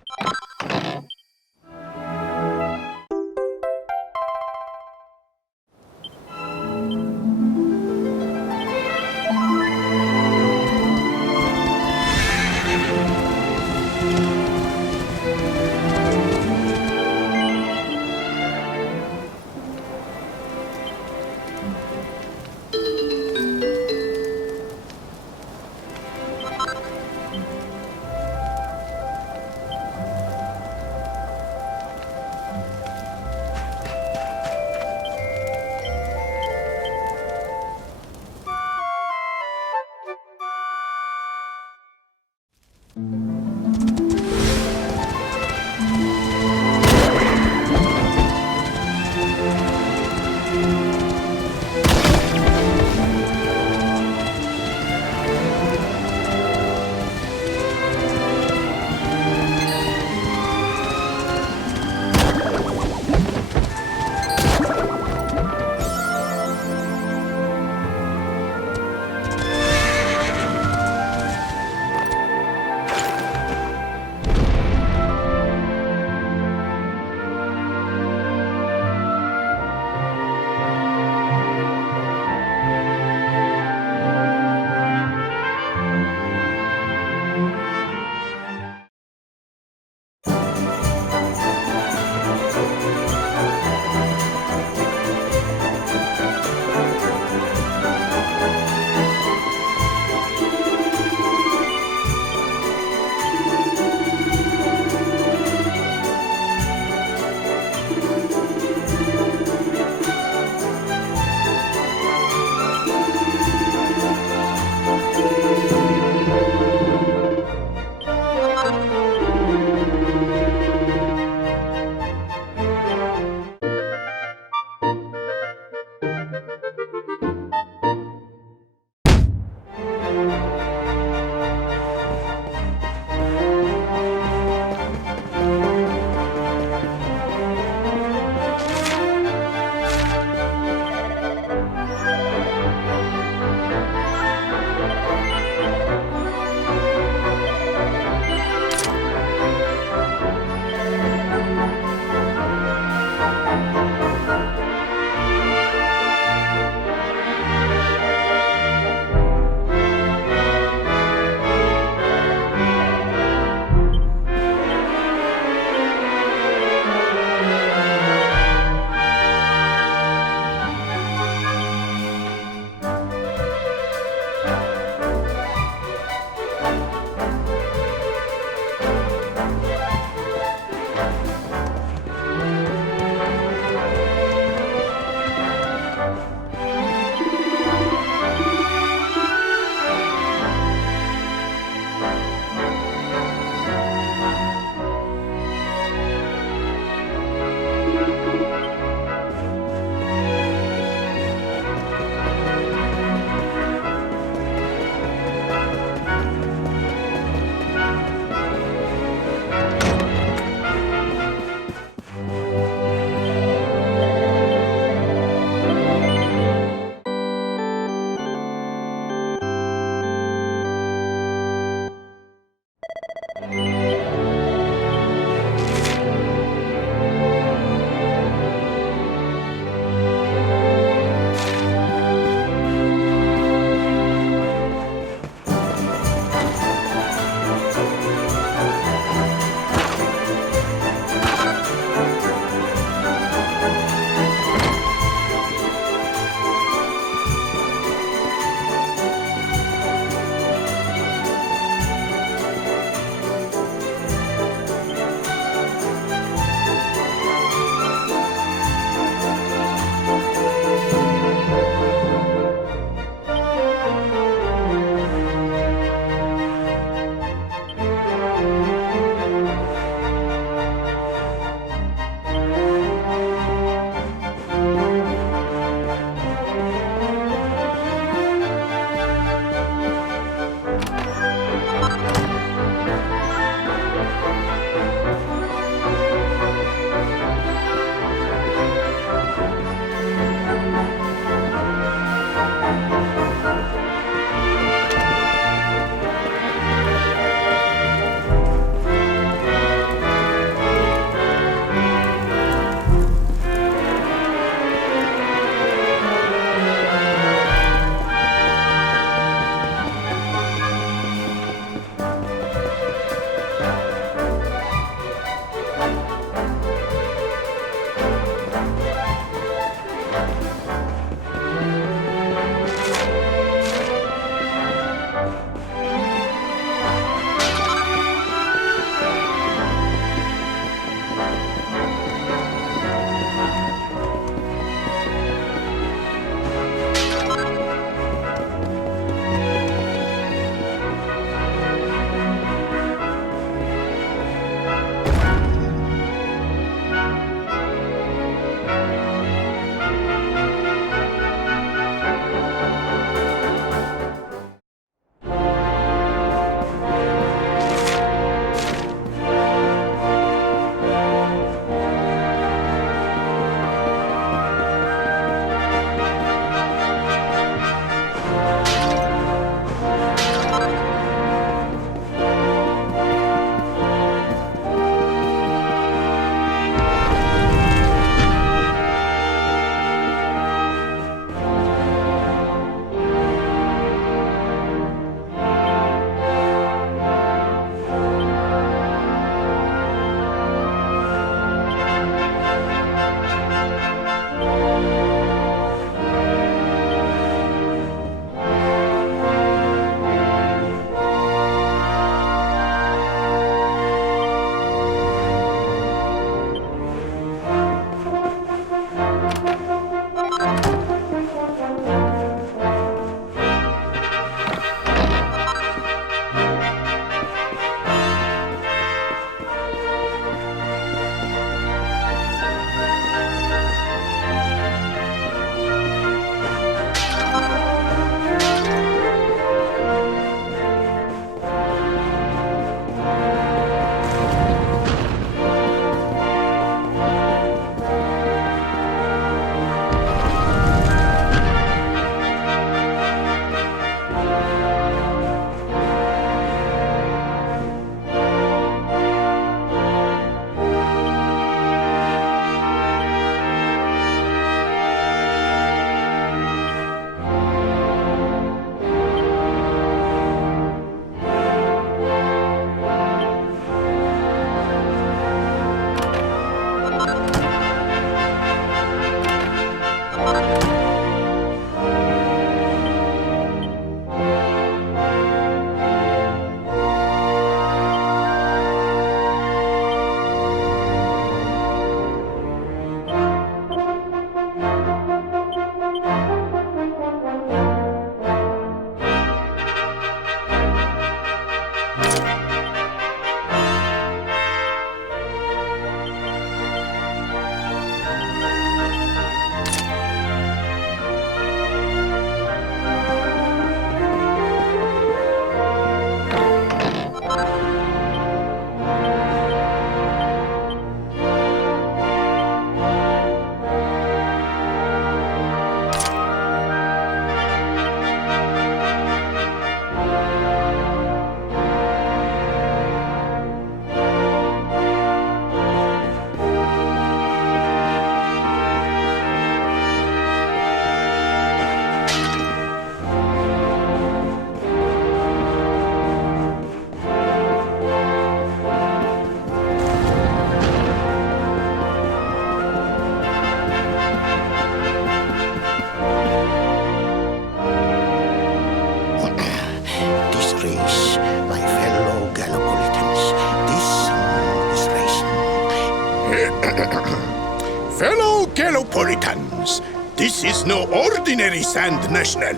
Fellow Gallopolitans, this is no ordinary Sand National.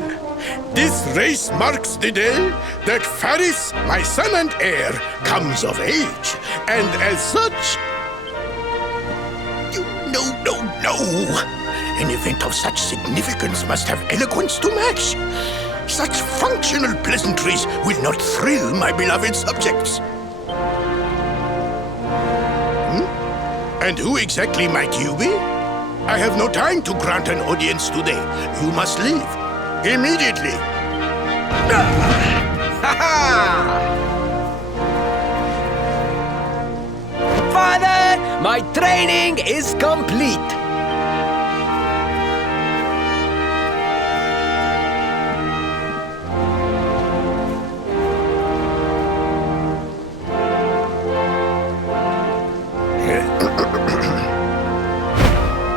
This race marks the day that Faris, my son and heir, comes of age. And as such... No. An event of such significance must have eloquence to match. Such functional pleasantries will not thrill my beloved subjects. And who exactly might you be? I have no time to grant an audience today. You must leave. Immediately. Father, my training is complete.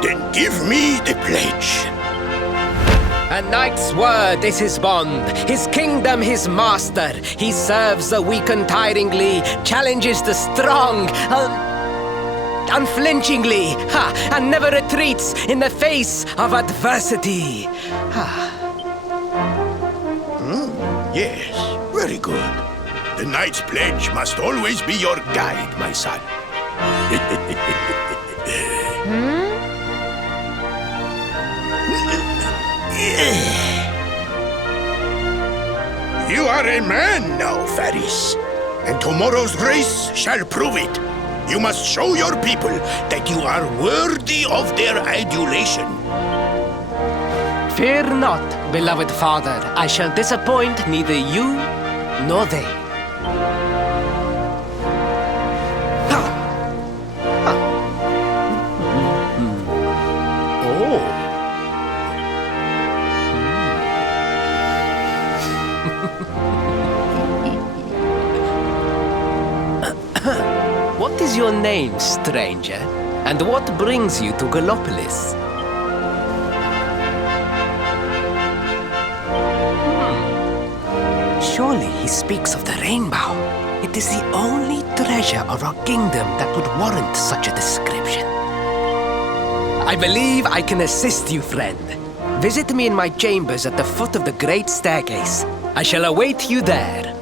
Then give me the pledge. A knight's word is his bond, his kingdom his master. He serves the weak untiringly, challenges the strong unflinchingly, and never retreats in the face of adversity. Yes, very good. The knight's pledge must always be your guide, my son. You are a man now, Faris. And tomorrow's race shall prove it. You must show your people that you are worthy of their adulation. Fear not, beloved father. I shall disappoint neither you nor they. What is your name, stranger? And what brings you to Gallopolis? Surely he speaks of the rainbow. It is the only treasure of our kingdom that would warrant such a description. I believe I can assist you, friend. Visit me in my chambers at the foot of the great staircase. I shall await you there.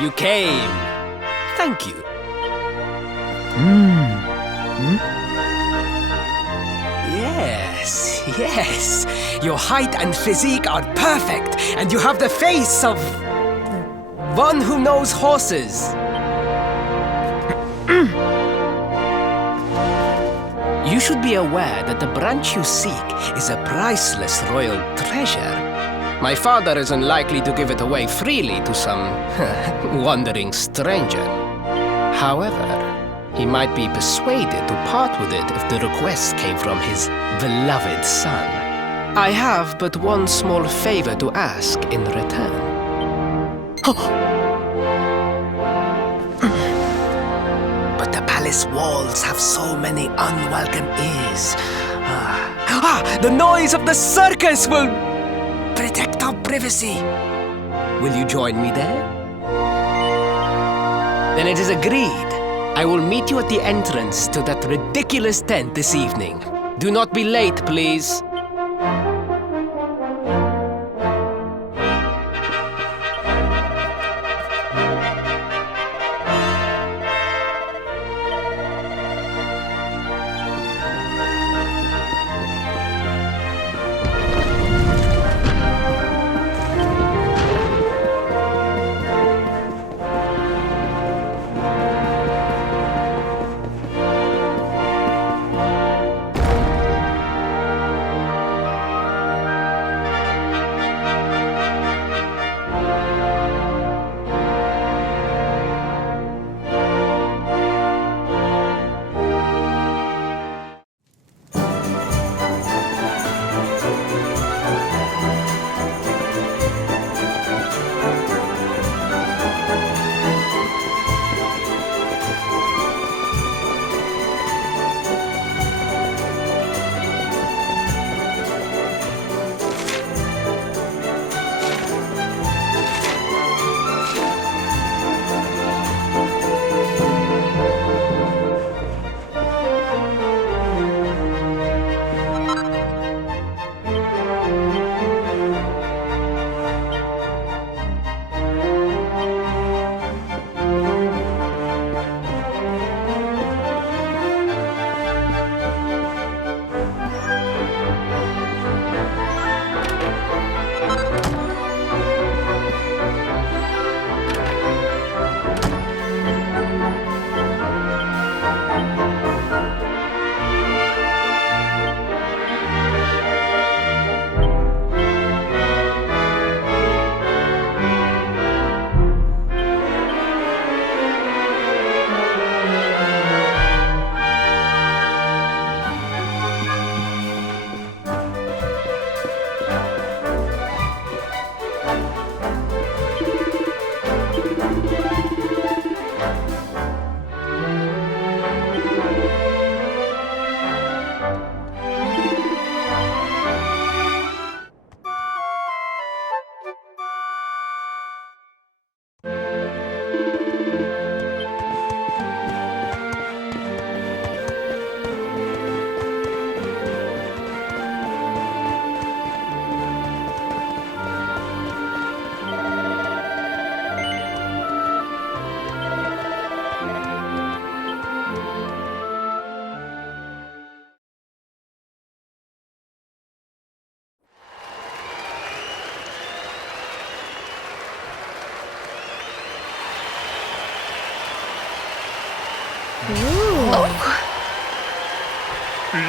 You came. Thank you. Yes. Your height and physique are perfect, and you have the face of one who knows horses. You should be aware that the branch you seek is a priceless royal treasure. My father is unlikely to give it away freely to some wandering stranger. However, he might be persuaded to part with it if the request came from his beloved son. I have but one small favor to ask in return. But the palace walls have so many unwelcome ears. The noise of the circus will protect our privacy. Will you join me there? Then it is agreed. I will meet you at the entrance to that ridiculous tent this evening. Do not be late, please.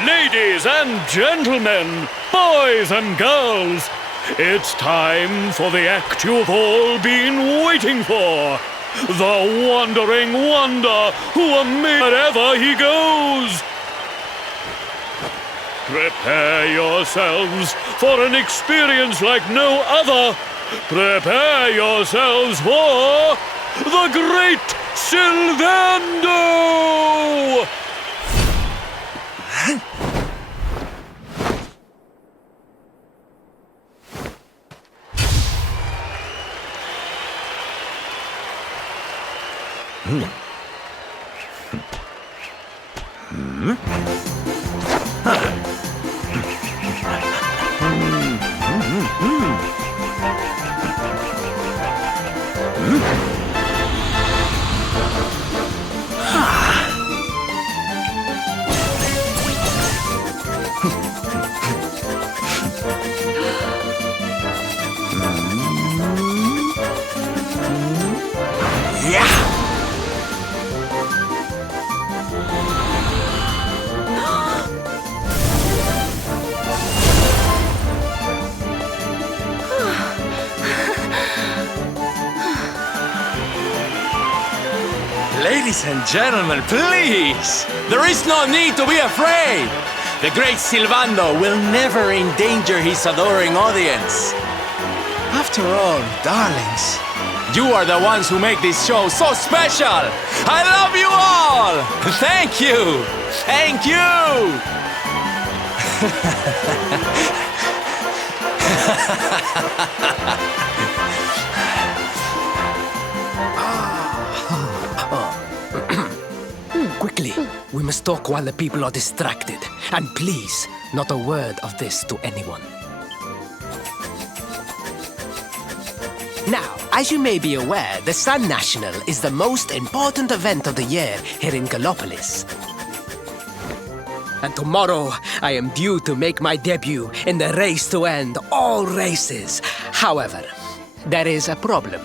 Ladies and gentlemen, boys and girls, it's time for the act you've all been waiting for. The Wandering Wonder, who amazes wherever he goes. Prepare yourselves for an experience like no other. Prepare yourselves for the Great Sylvando! Ladies and gentlemen, please! There is no need to be afraid! The great Sylvando will never endanger his adoring audience. After all, darlings, you are the ones who make this show so special! I love you all! Thank you! Thank you! talk while the people are distracted. And please, not a word of this to anyone. Now, as you may be aware, the Sun National is the most important event of the year here in Gallopolis. And tomorrow, I am due to make my debut in the race to end all races. However, there is a problem.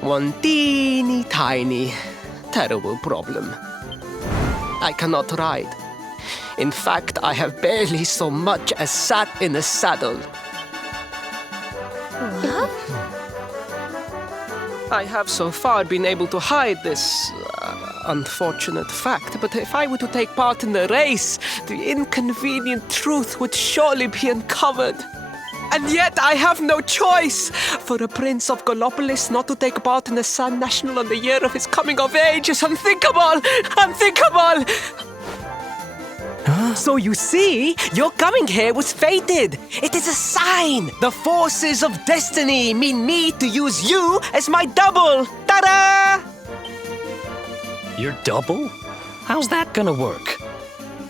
One teeny tiny, terrible problem. I cannot ride. In fact, I have barely so much as sat in a saddle. I have so far been able to hide this unfortunate fact, but if I were to take part in the race, the inconvenient truth would surely be uncovered. And yet I have no choice. For a prince of Gallopolis not to take part in the Sun National on the year of his coming of age is unthinkable! Unthinkable! So you see, your coming here was fated. It is a sign. The forces of destiny mean me to use you as my double. Ta-da! Your double? How's that gonna work?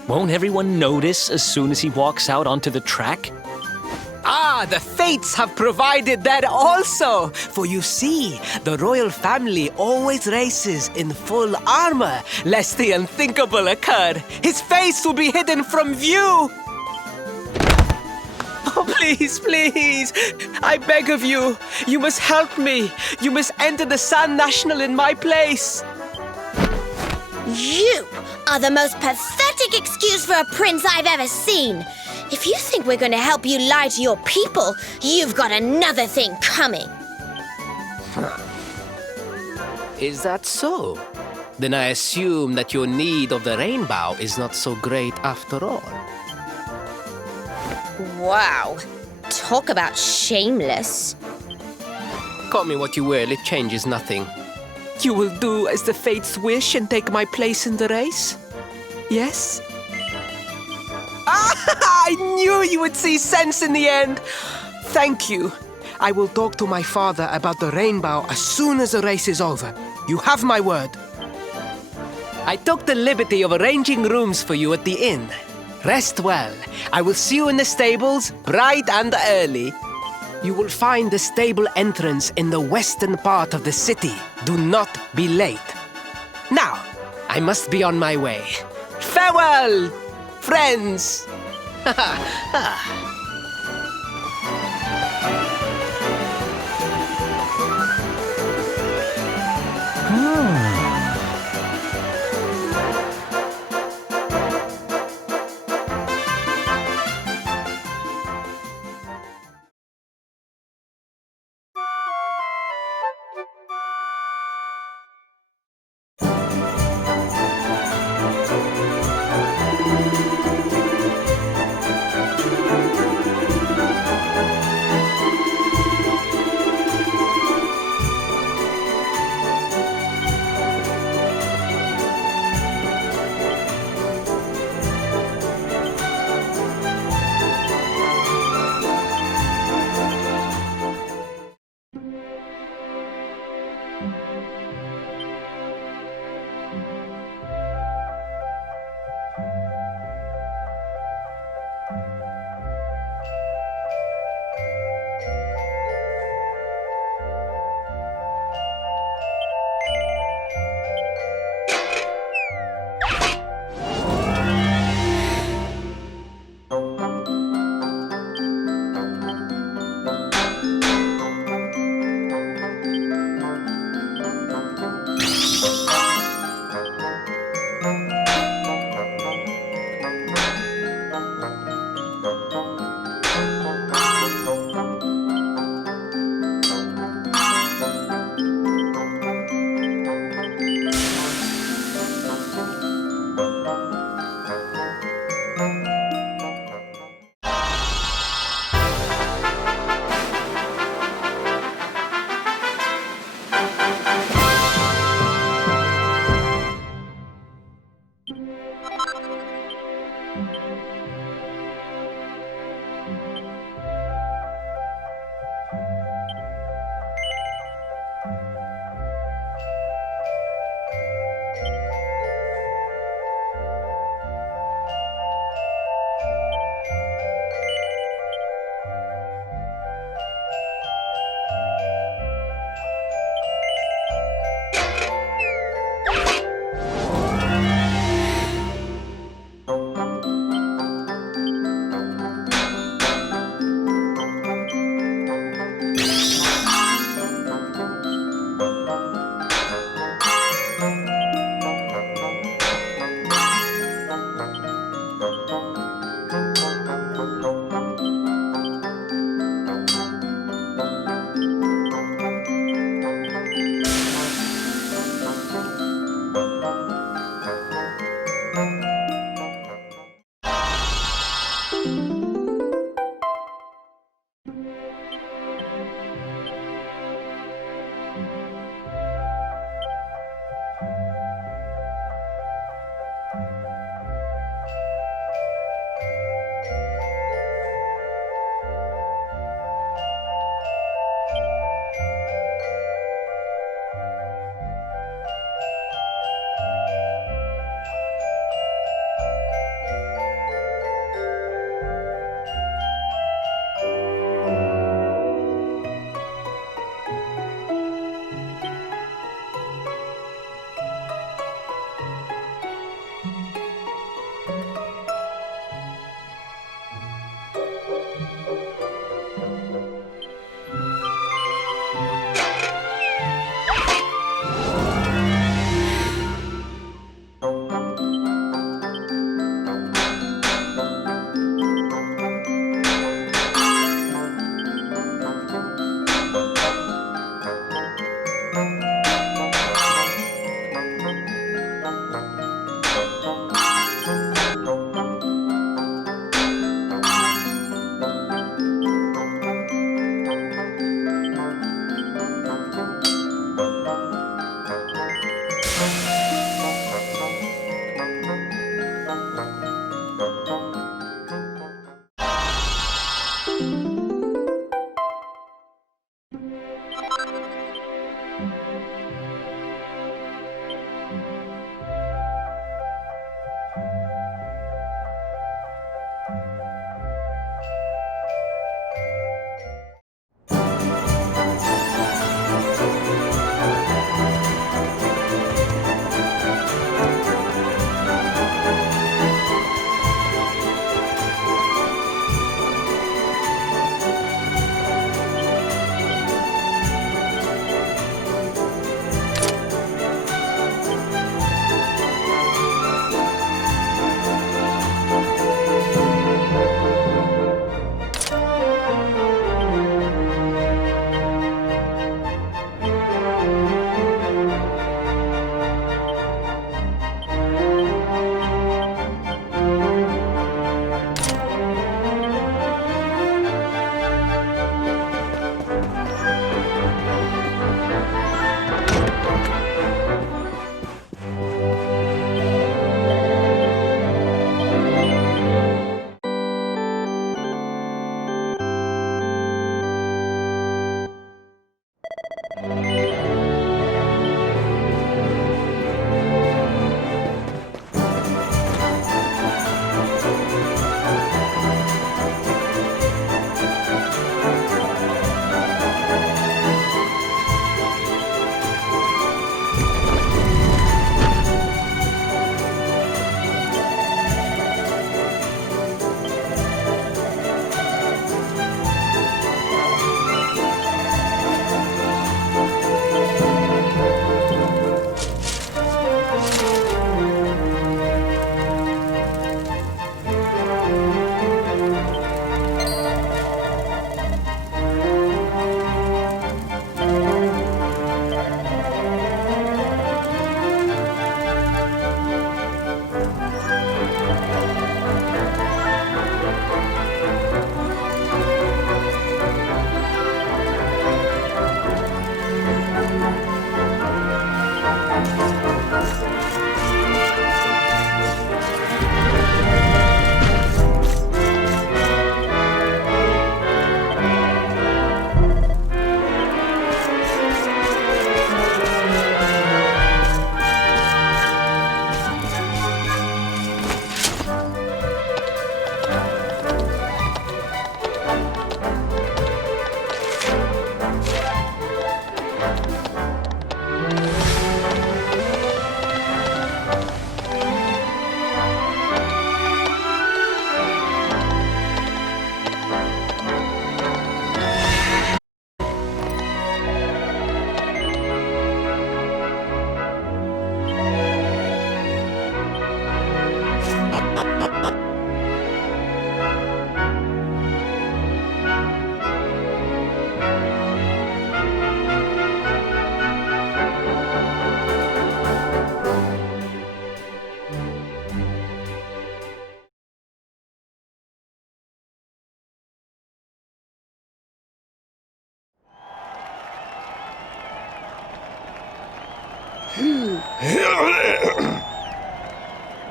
Won't everyone notice as soon as he walks out onto the track? Ah, the fates have provided that also. For you see, the royal family always races in full armor, lest the unthinkable occur. His face will be hidden from view. Oh, please, please, I beg of you, you must help me. You must enter the Sun National in my place. You are the most pathetic excuse for a prince I've ever seen. If you think we're going to help you lie to your people, you've got another thing coming. Is that so? Then I assume that your need of the rainbow is not so great after all. Wow. Talk about shameless. Call me what you will, it changes nothing. You will do as the fates wish and take my place in the race? Yes? I knew you would see sense in the end. Thank you. I will talk to my father about the rainbow as soon as the race is over. You have my word. I took the liberty of arranging rooms for you at the inn. Rest well. I will see you in the stables, bright and early. You will find the stable entrance in the western part of the city. Do not be late. Now, I must be on my way. Farewell, friends!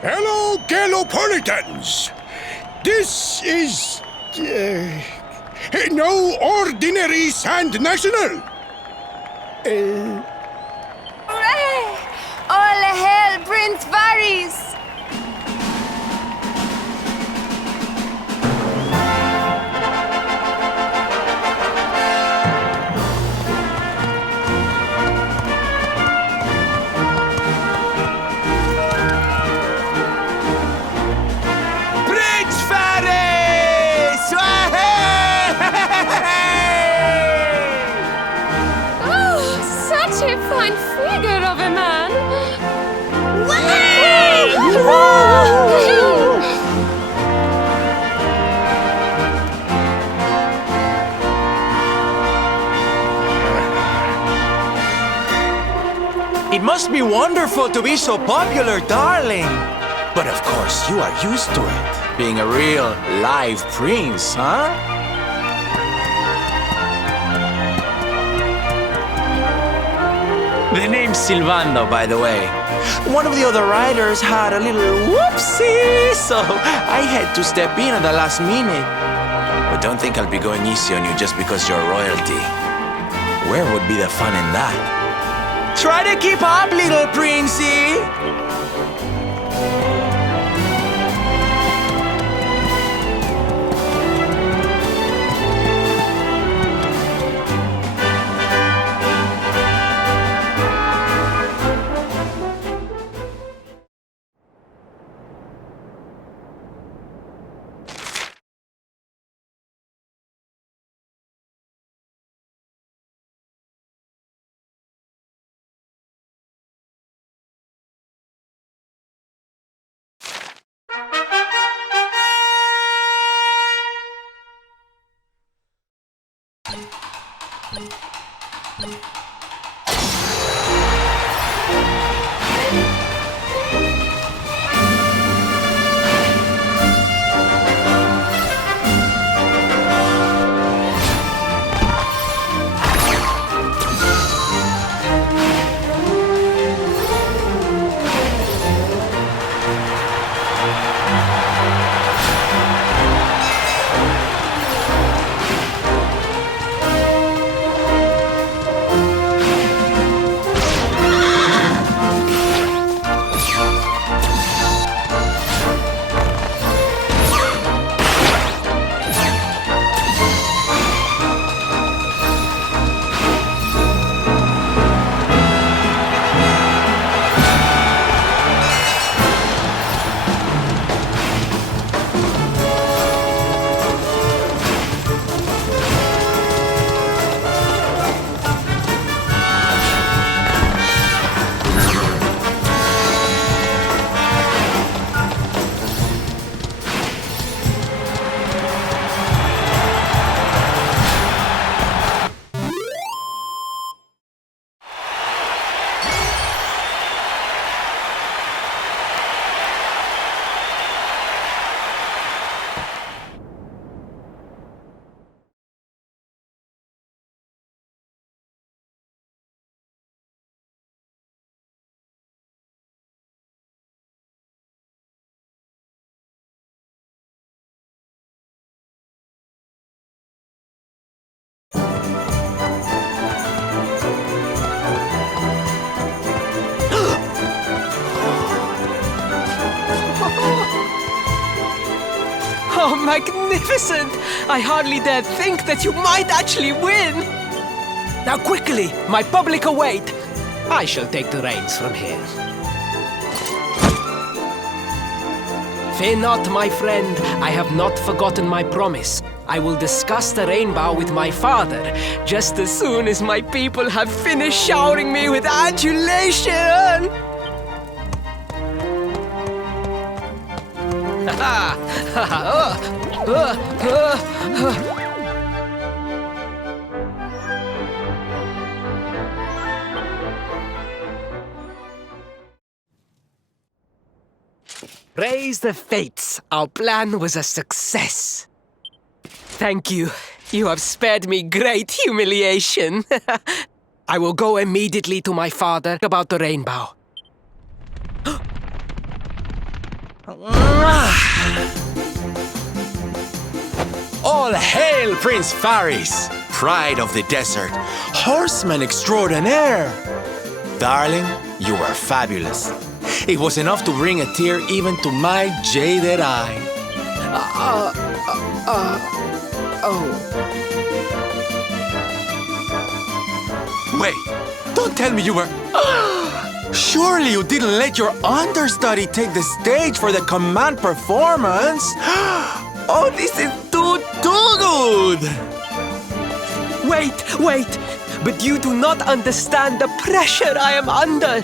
Hello, Galopolitans. This is no ordinary Sand National. Hooray! All hail Prince Varys! Prince Varys! Oh, such a fine figure of a man! It must be wonderful to be so popular, darling. But of course, you are used to it. Being a real, live prince, huh? The name's Silvando, by the way. One of the other riders had a little whoopsie, so I had to step in at the last minute. But don't think I'll be going easy on you just because you're royalty. Where would be the fun in that? Try to keep up, little princey! Oh, magnificent! I hardly dared think that you might actually win! Now quickly, my public await! I shall take the reins from here. Fear not, my friend. I have not forgotten my promise. I will discuss the rainbow with my father, just as soon as my people have finished showering me with adulation! Praise the fates, our plan was a success. Thank you. You have spared me great humiliation. I will go immediately to my father about the rainbow. All hail Prince Faris, pride of the desert, horseman extraordinaire. Darling, you were fabulous. It was enough to bring a tear even to my jaded eye. Wait, don't tell me you were... Surely you didn't let your understudy take the stage for the command performance? Oh, this is too good! Wait! But you do not understand the pressure I am under.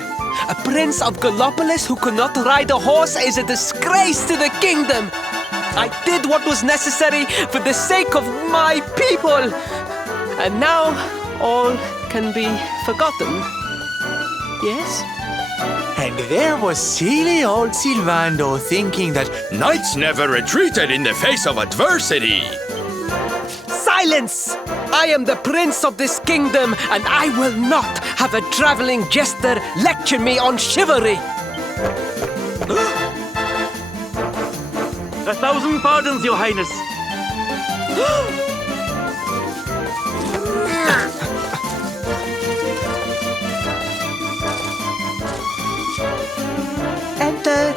A prince of Gallopolis who could not ride a horse is a disgrace to the kingdom. I did what was necessary for the sake of my people. And now all can be forgotten. Yes? And there was silly old Silvando thinking that knights never retreated in the face of adversity. Silence! I am the prince of this kingdom, and I will not have a traveling jester lecture me on chivalry. 1,000 pardons, Your Highness. Enter.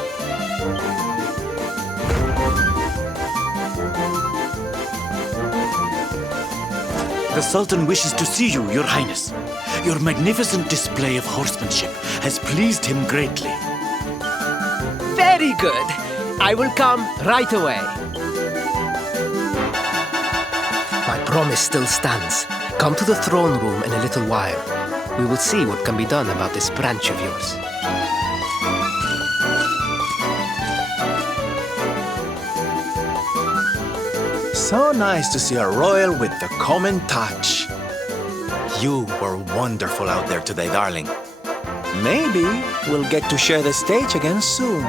The Sultan wishes to see you, Your Highness. Your magnificent display of horsemanship has pleased him greatly. Very good. I will come right away. My promise still stands. Come to the throne room in a little while. We will see what can be done about this branch of yours. So nice to see a royal with the common touch. You were wonderful out there today, darling. Maybe we'll get to share the stage again soon.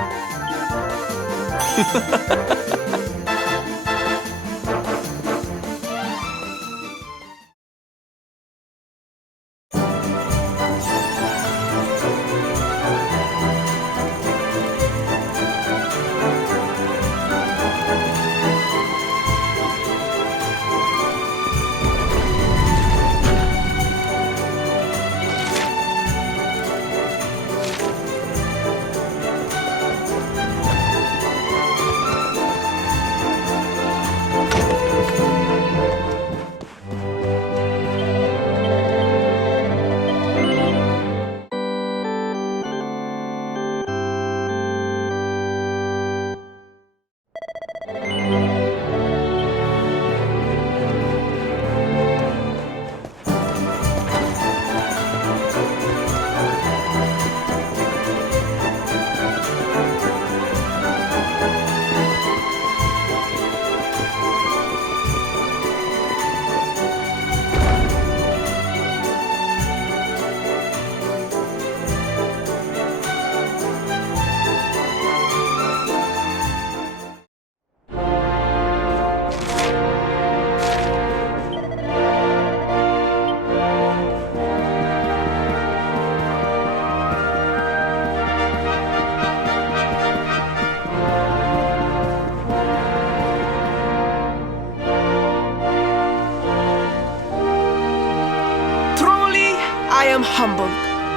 I am humbled.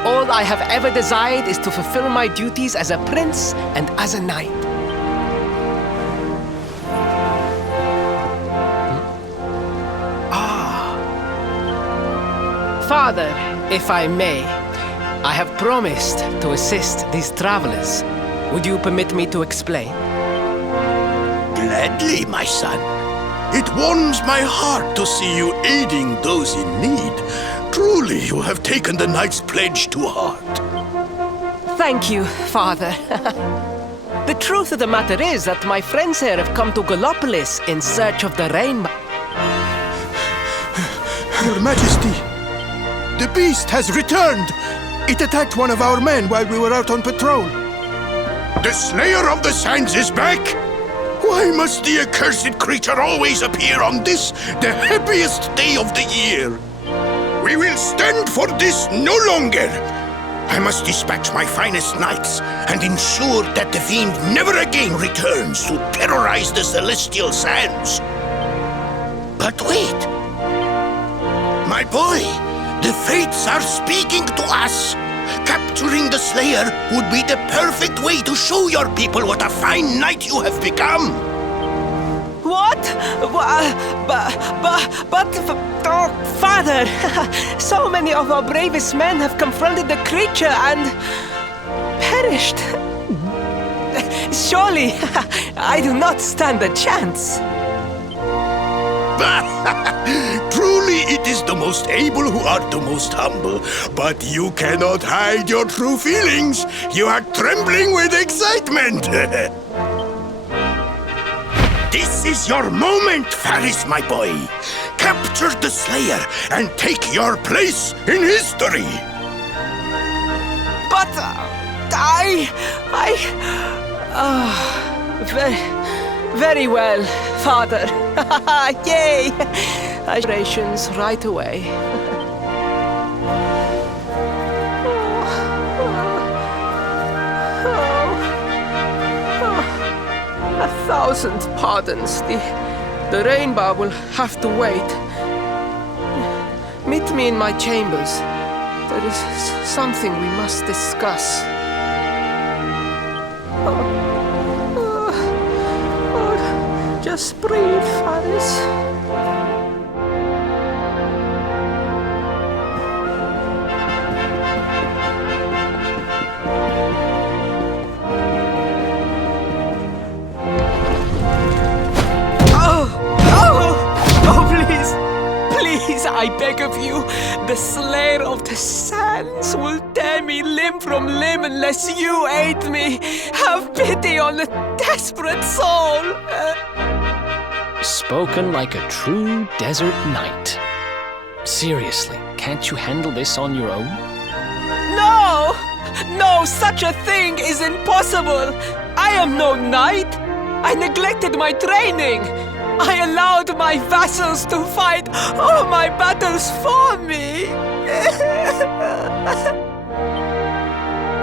All I have ever desired is to fulfill my duties as a prince and as a knight. Father, if I may, I have promised to assist these travelers. Would you permit me to explain? Gladly, my son. It warms my heart to see you aiding those in need. Truly, you have taken the knight's pledge to heart. Thank you, Father. The truth of the matter is that my friends here have come to Gallopolis in search of the rainbow. Your Majesty, the beast has returned. It attacked one of our men while we were out on patrol. The Slayer of the Sands is back? Why must the accursed creature always appear on this, the happiest day of the year? We will stand for this no longer. I must dispatch my finest knights and ensure that the fiend never again returns to terrorize the Celestial Sands. But wait! My boy, the Fates are speaking to us. Capturing the Slayer would be the perfect way to show your people what a fine knight you have become. What? Father, so many of our bravest men have confronted the creature and perished. Surely, I do not stand a chance. Truly, it is the most able who are the most humble. But you cannot hide your true feelings. You are trembling with excitement. This is your moment, Faris, my boy. Capture the Slayer and take your place in history. But very well, Father. Yay! Operations right away. A thousand pardons. The rainbow will have to wait. Meet me in my chambers. There is something we must discuss. Just breathe, Faris. Please, I beg of you, the Slayer of the Sands will tear me limb from limb unless you aid me. Have pity on a desperate soul. Spoken like a true desert knight. Seriously, can't you handle this on your own? No! No, such a thing is impossible. I am no knight. I neglected my training. I allowed my vassals to fight all my battles for me.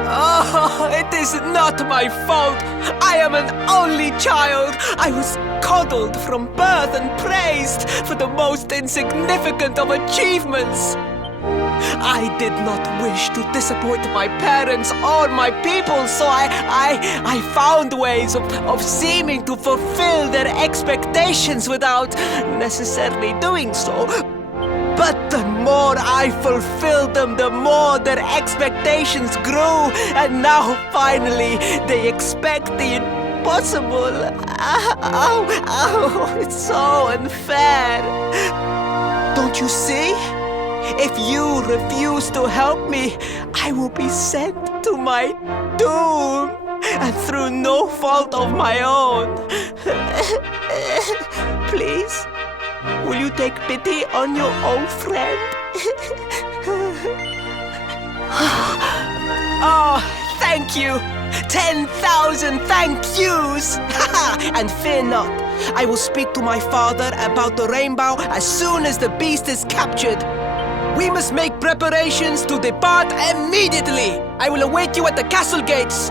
Oh, it is not my fault. I am an only child. I was coddled from birth and praised for the most insignificant of achievements. I did not wish to disappoint my parents or my people, so I found ways of seeming to fulfill their expectations without necessarily doing so. But the more I fulfilled them, the more their expectations grew, and now finally they expect the impossible. It's so unfair. Don't you see? If you refuse to help me, I will be sent to my doom, and through no fault of my own. Please, will you take pity on your old friend? Oh, thank you! 10,000 thank yous! And fear not, I will speak to my father about the rainbow as soon as the beast is captured. We must make preparations to depart immediately. I will await you at the castle gates.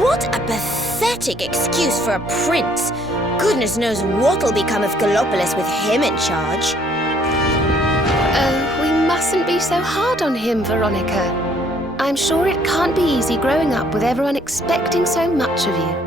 What a pathetic excuse for a prince. Goodness knows what'll become of Gallopolis with him in charge. Oh, we mustn't be so hard on him, Veronica. I'm sure it can't be easy growing up with everyone expecting so much of you.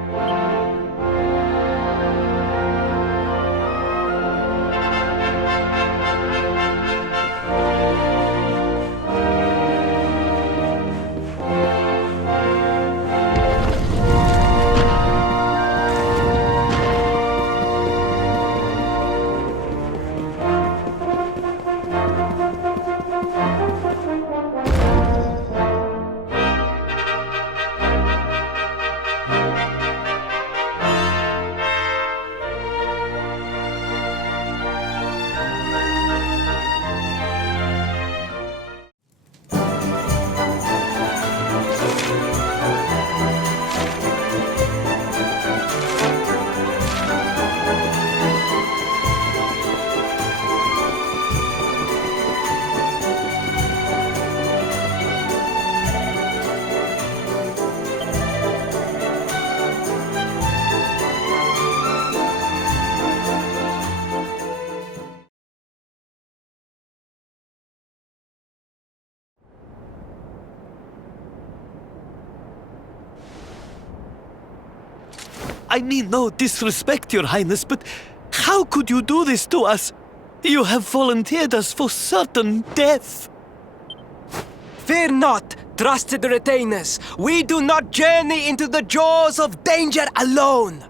I mean no disrespect, Your Highness, but how could you do this to us? You have volunteered us for certain death. Fear not, trusted retainers. We do not journey into the jaws of danger alone.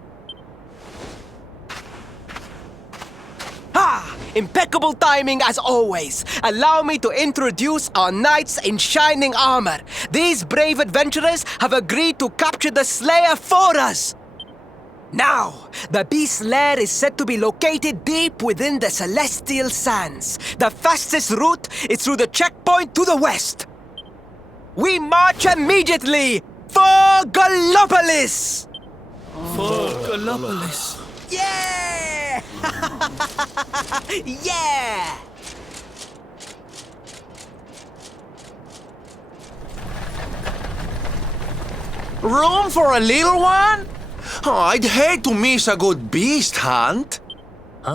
Ha! Impeccable timing as always. Allow me to introduce our knights in shining armor. These brave adventurers have agreed to capture the Slayer for us. Now, the Beast's lair is said to be located deep within the Celestial Sands. The fastest route is through the checkpoint to the west. We march immediately for Gallopolis! For Gallopolis. Yeah! Yeah! Room for a little one? Oh, I'd hate to miss a good beast hunt. Huh?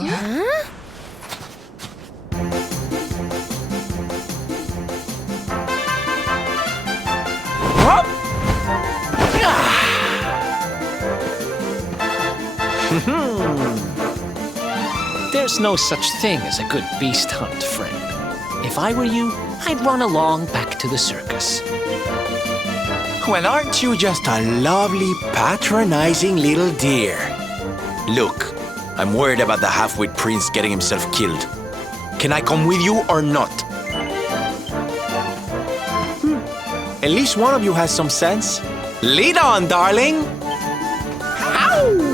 There's no such thing as a good beast hunt, friend. If I were you, I'd run along back to the circus. Well, aren't you just a lovely, patronizing little dear? Look, I'm worried about the half-wit prince getting himself killed. Can I come with you or not? At least one of you has some sense. Lead on, darling! Ow!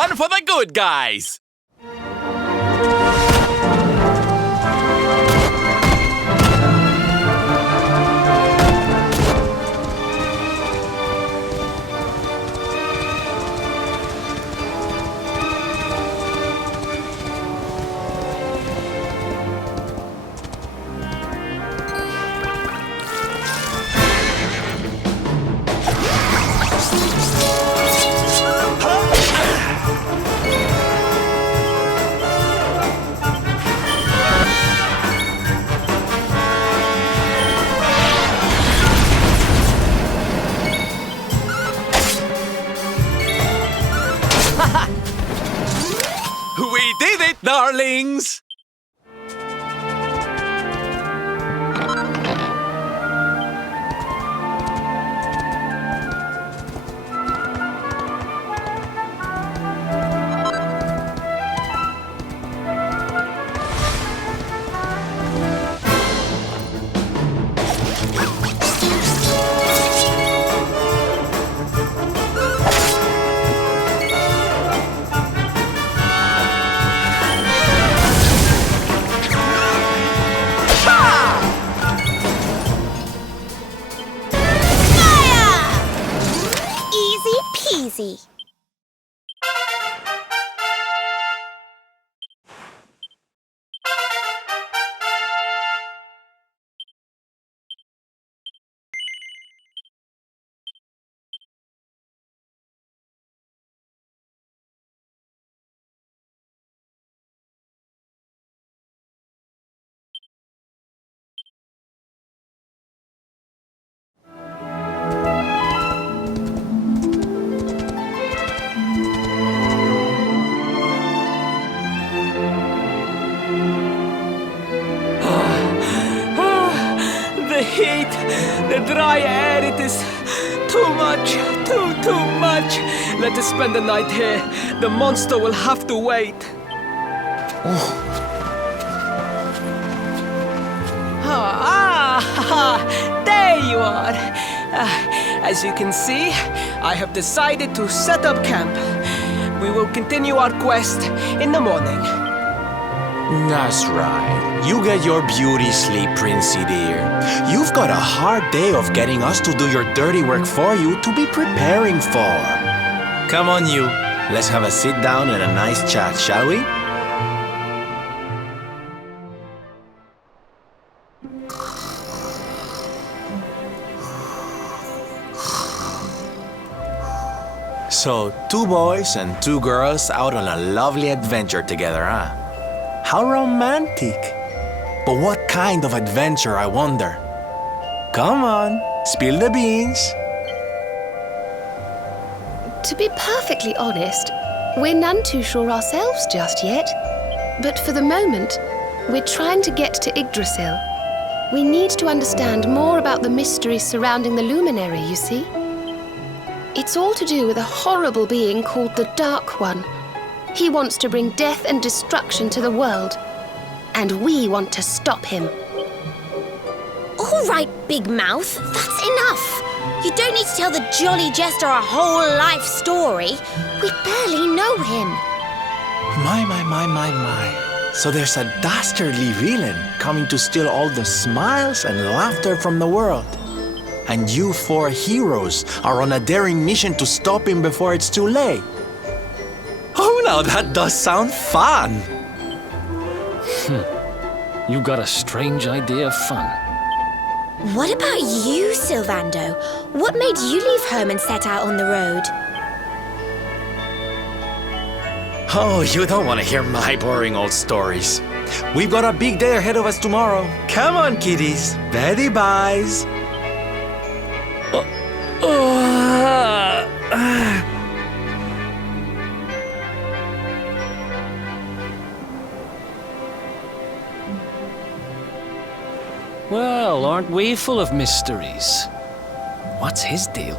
one for the good guys! We did it, darlings! Easy. The heat, the dry air, it is too much, too much. Let us spend the night here. The monster will have to wait. There you are. As you can see, I have decided to set up camp. We will continue our quest in the morning. That's right. You get your beauty sleep, Princey dear. You've got a hard day of getting us to do your dirty work for you to be preparing for. Come on, you. Let's have a sit down and a nice chat, shall we? So, 2 boys and 2 girls out on a lovely adventure together, huh? How romantic! But what kind of adventure, I wonder? Come on, spill the beans. To be perfectly honest, we're none too sure ourselves just yet. But for the moment, we're trying to get to Yggdrasil. We need to understand more about the mysteries surrounding the luminary, you see. It's all to do with a horrible being called the Dark One. He wants to bring death and destruction to the world. And we want to stop him. All right, Big Mouth, that's enough. You don't need to tell the Jolly Jester a whole life story. We barely know him. My. So there's a dastardly villain coming to steal all the smiles and laughter from the world. And you 4 heroes are on a daring mission to stop him before it's too late. Oh, now that does sound fun. You've got a strange idea of fun. What about you, Sylvando? What made you leave home and set out on the road? Oh, you don't want to hear my boring old stories. We've got a big day ahead of us tomorrow. Come on, kiddies. Betty buys. Well, aren't we full of mysteries? What's his deal?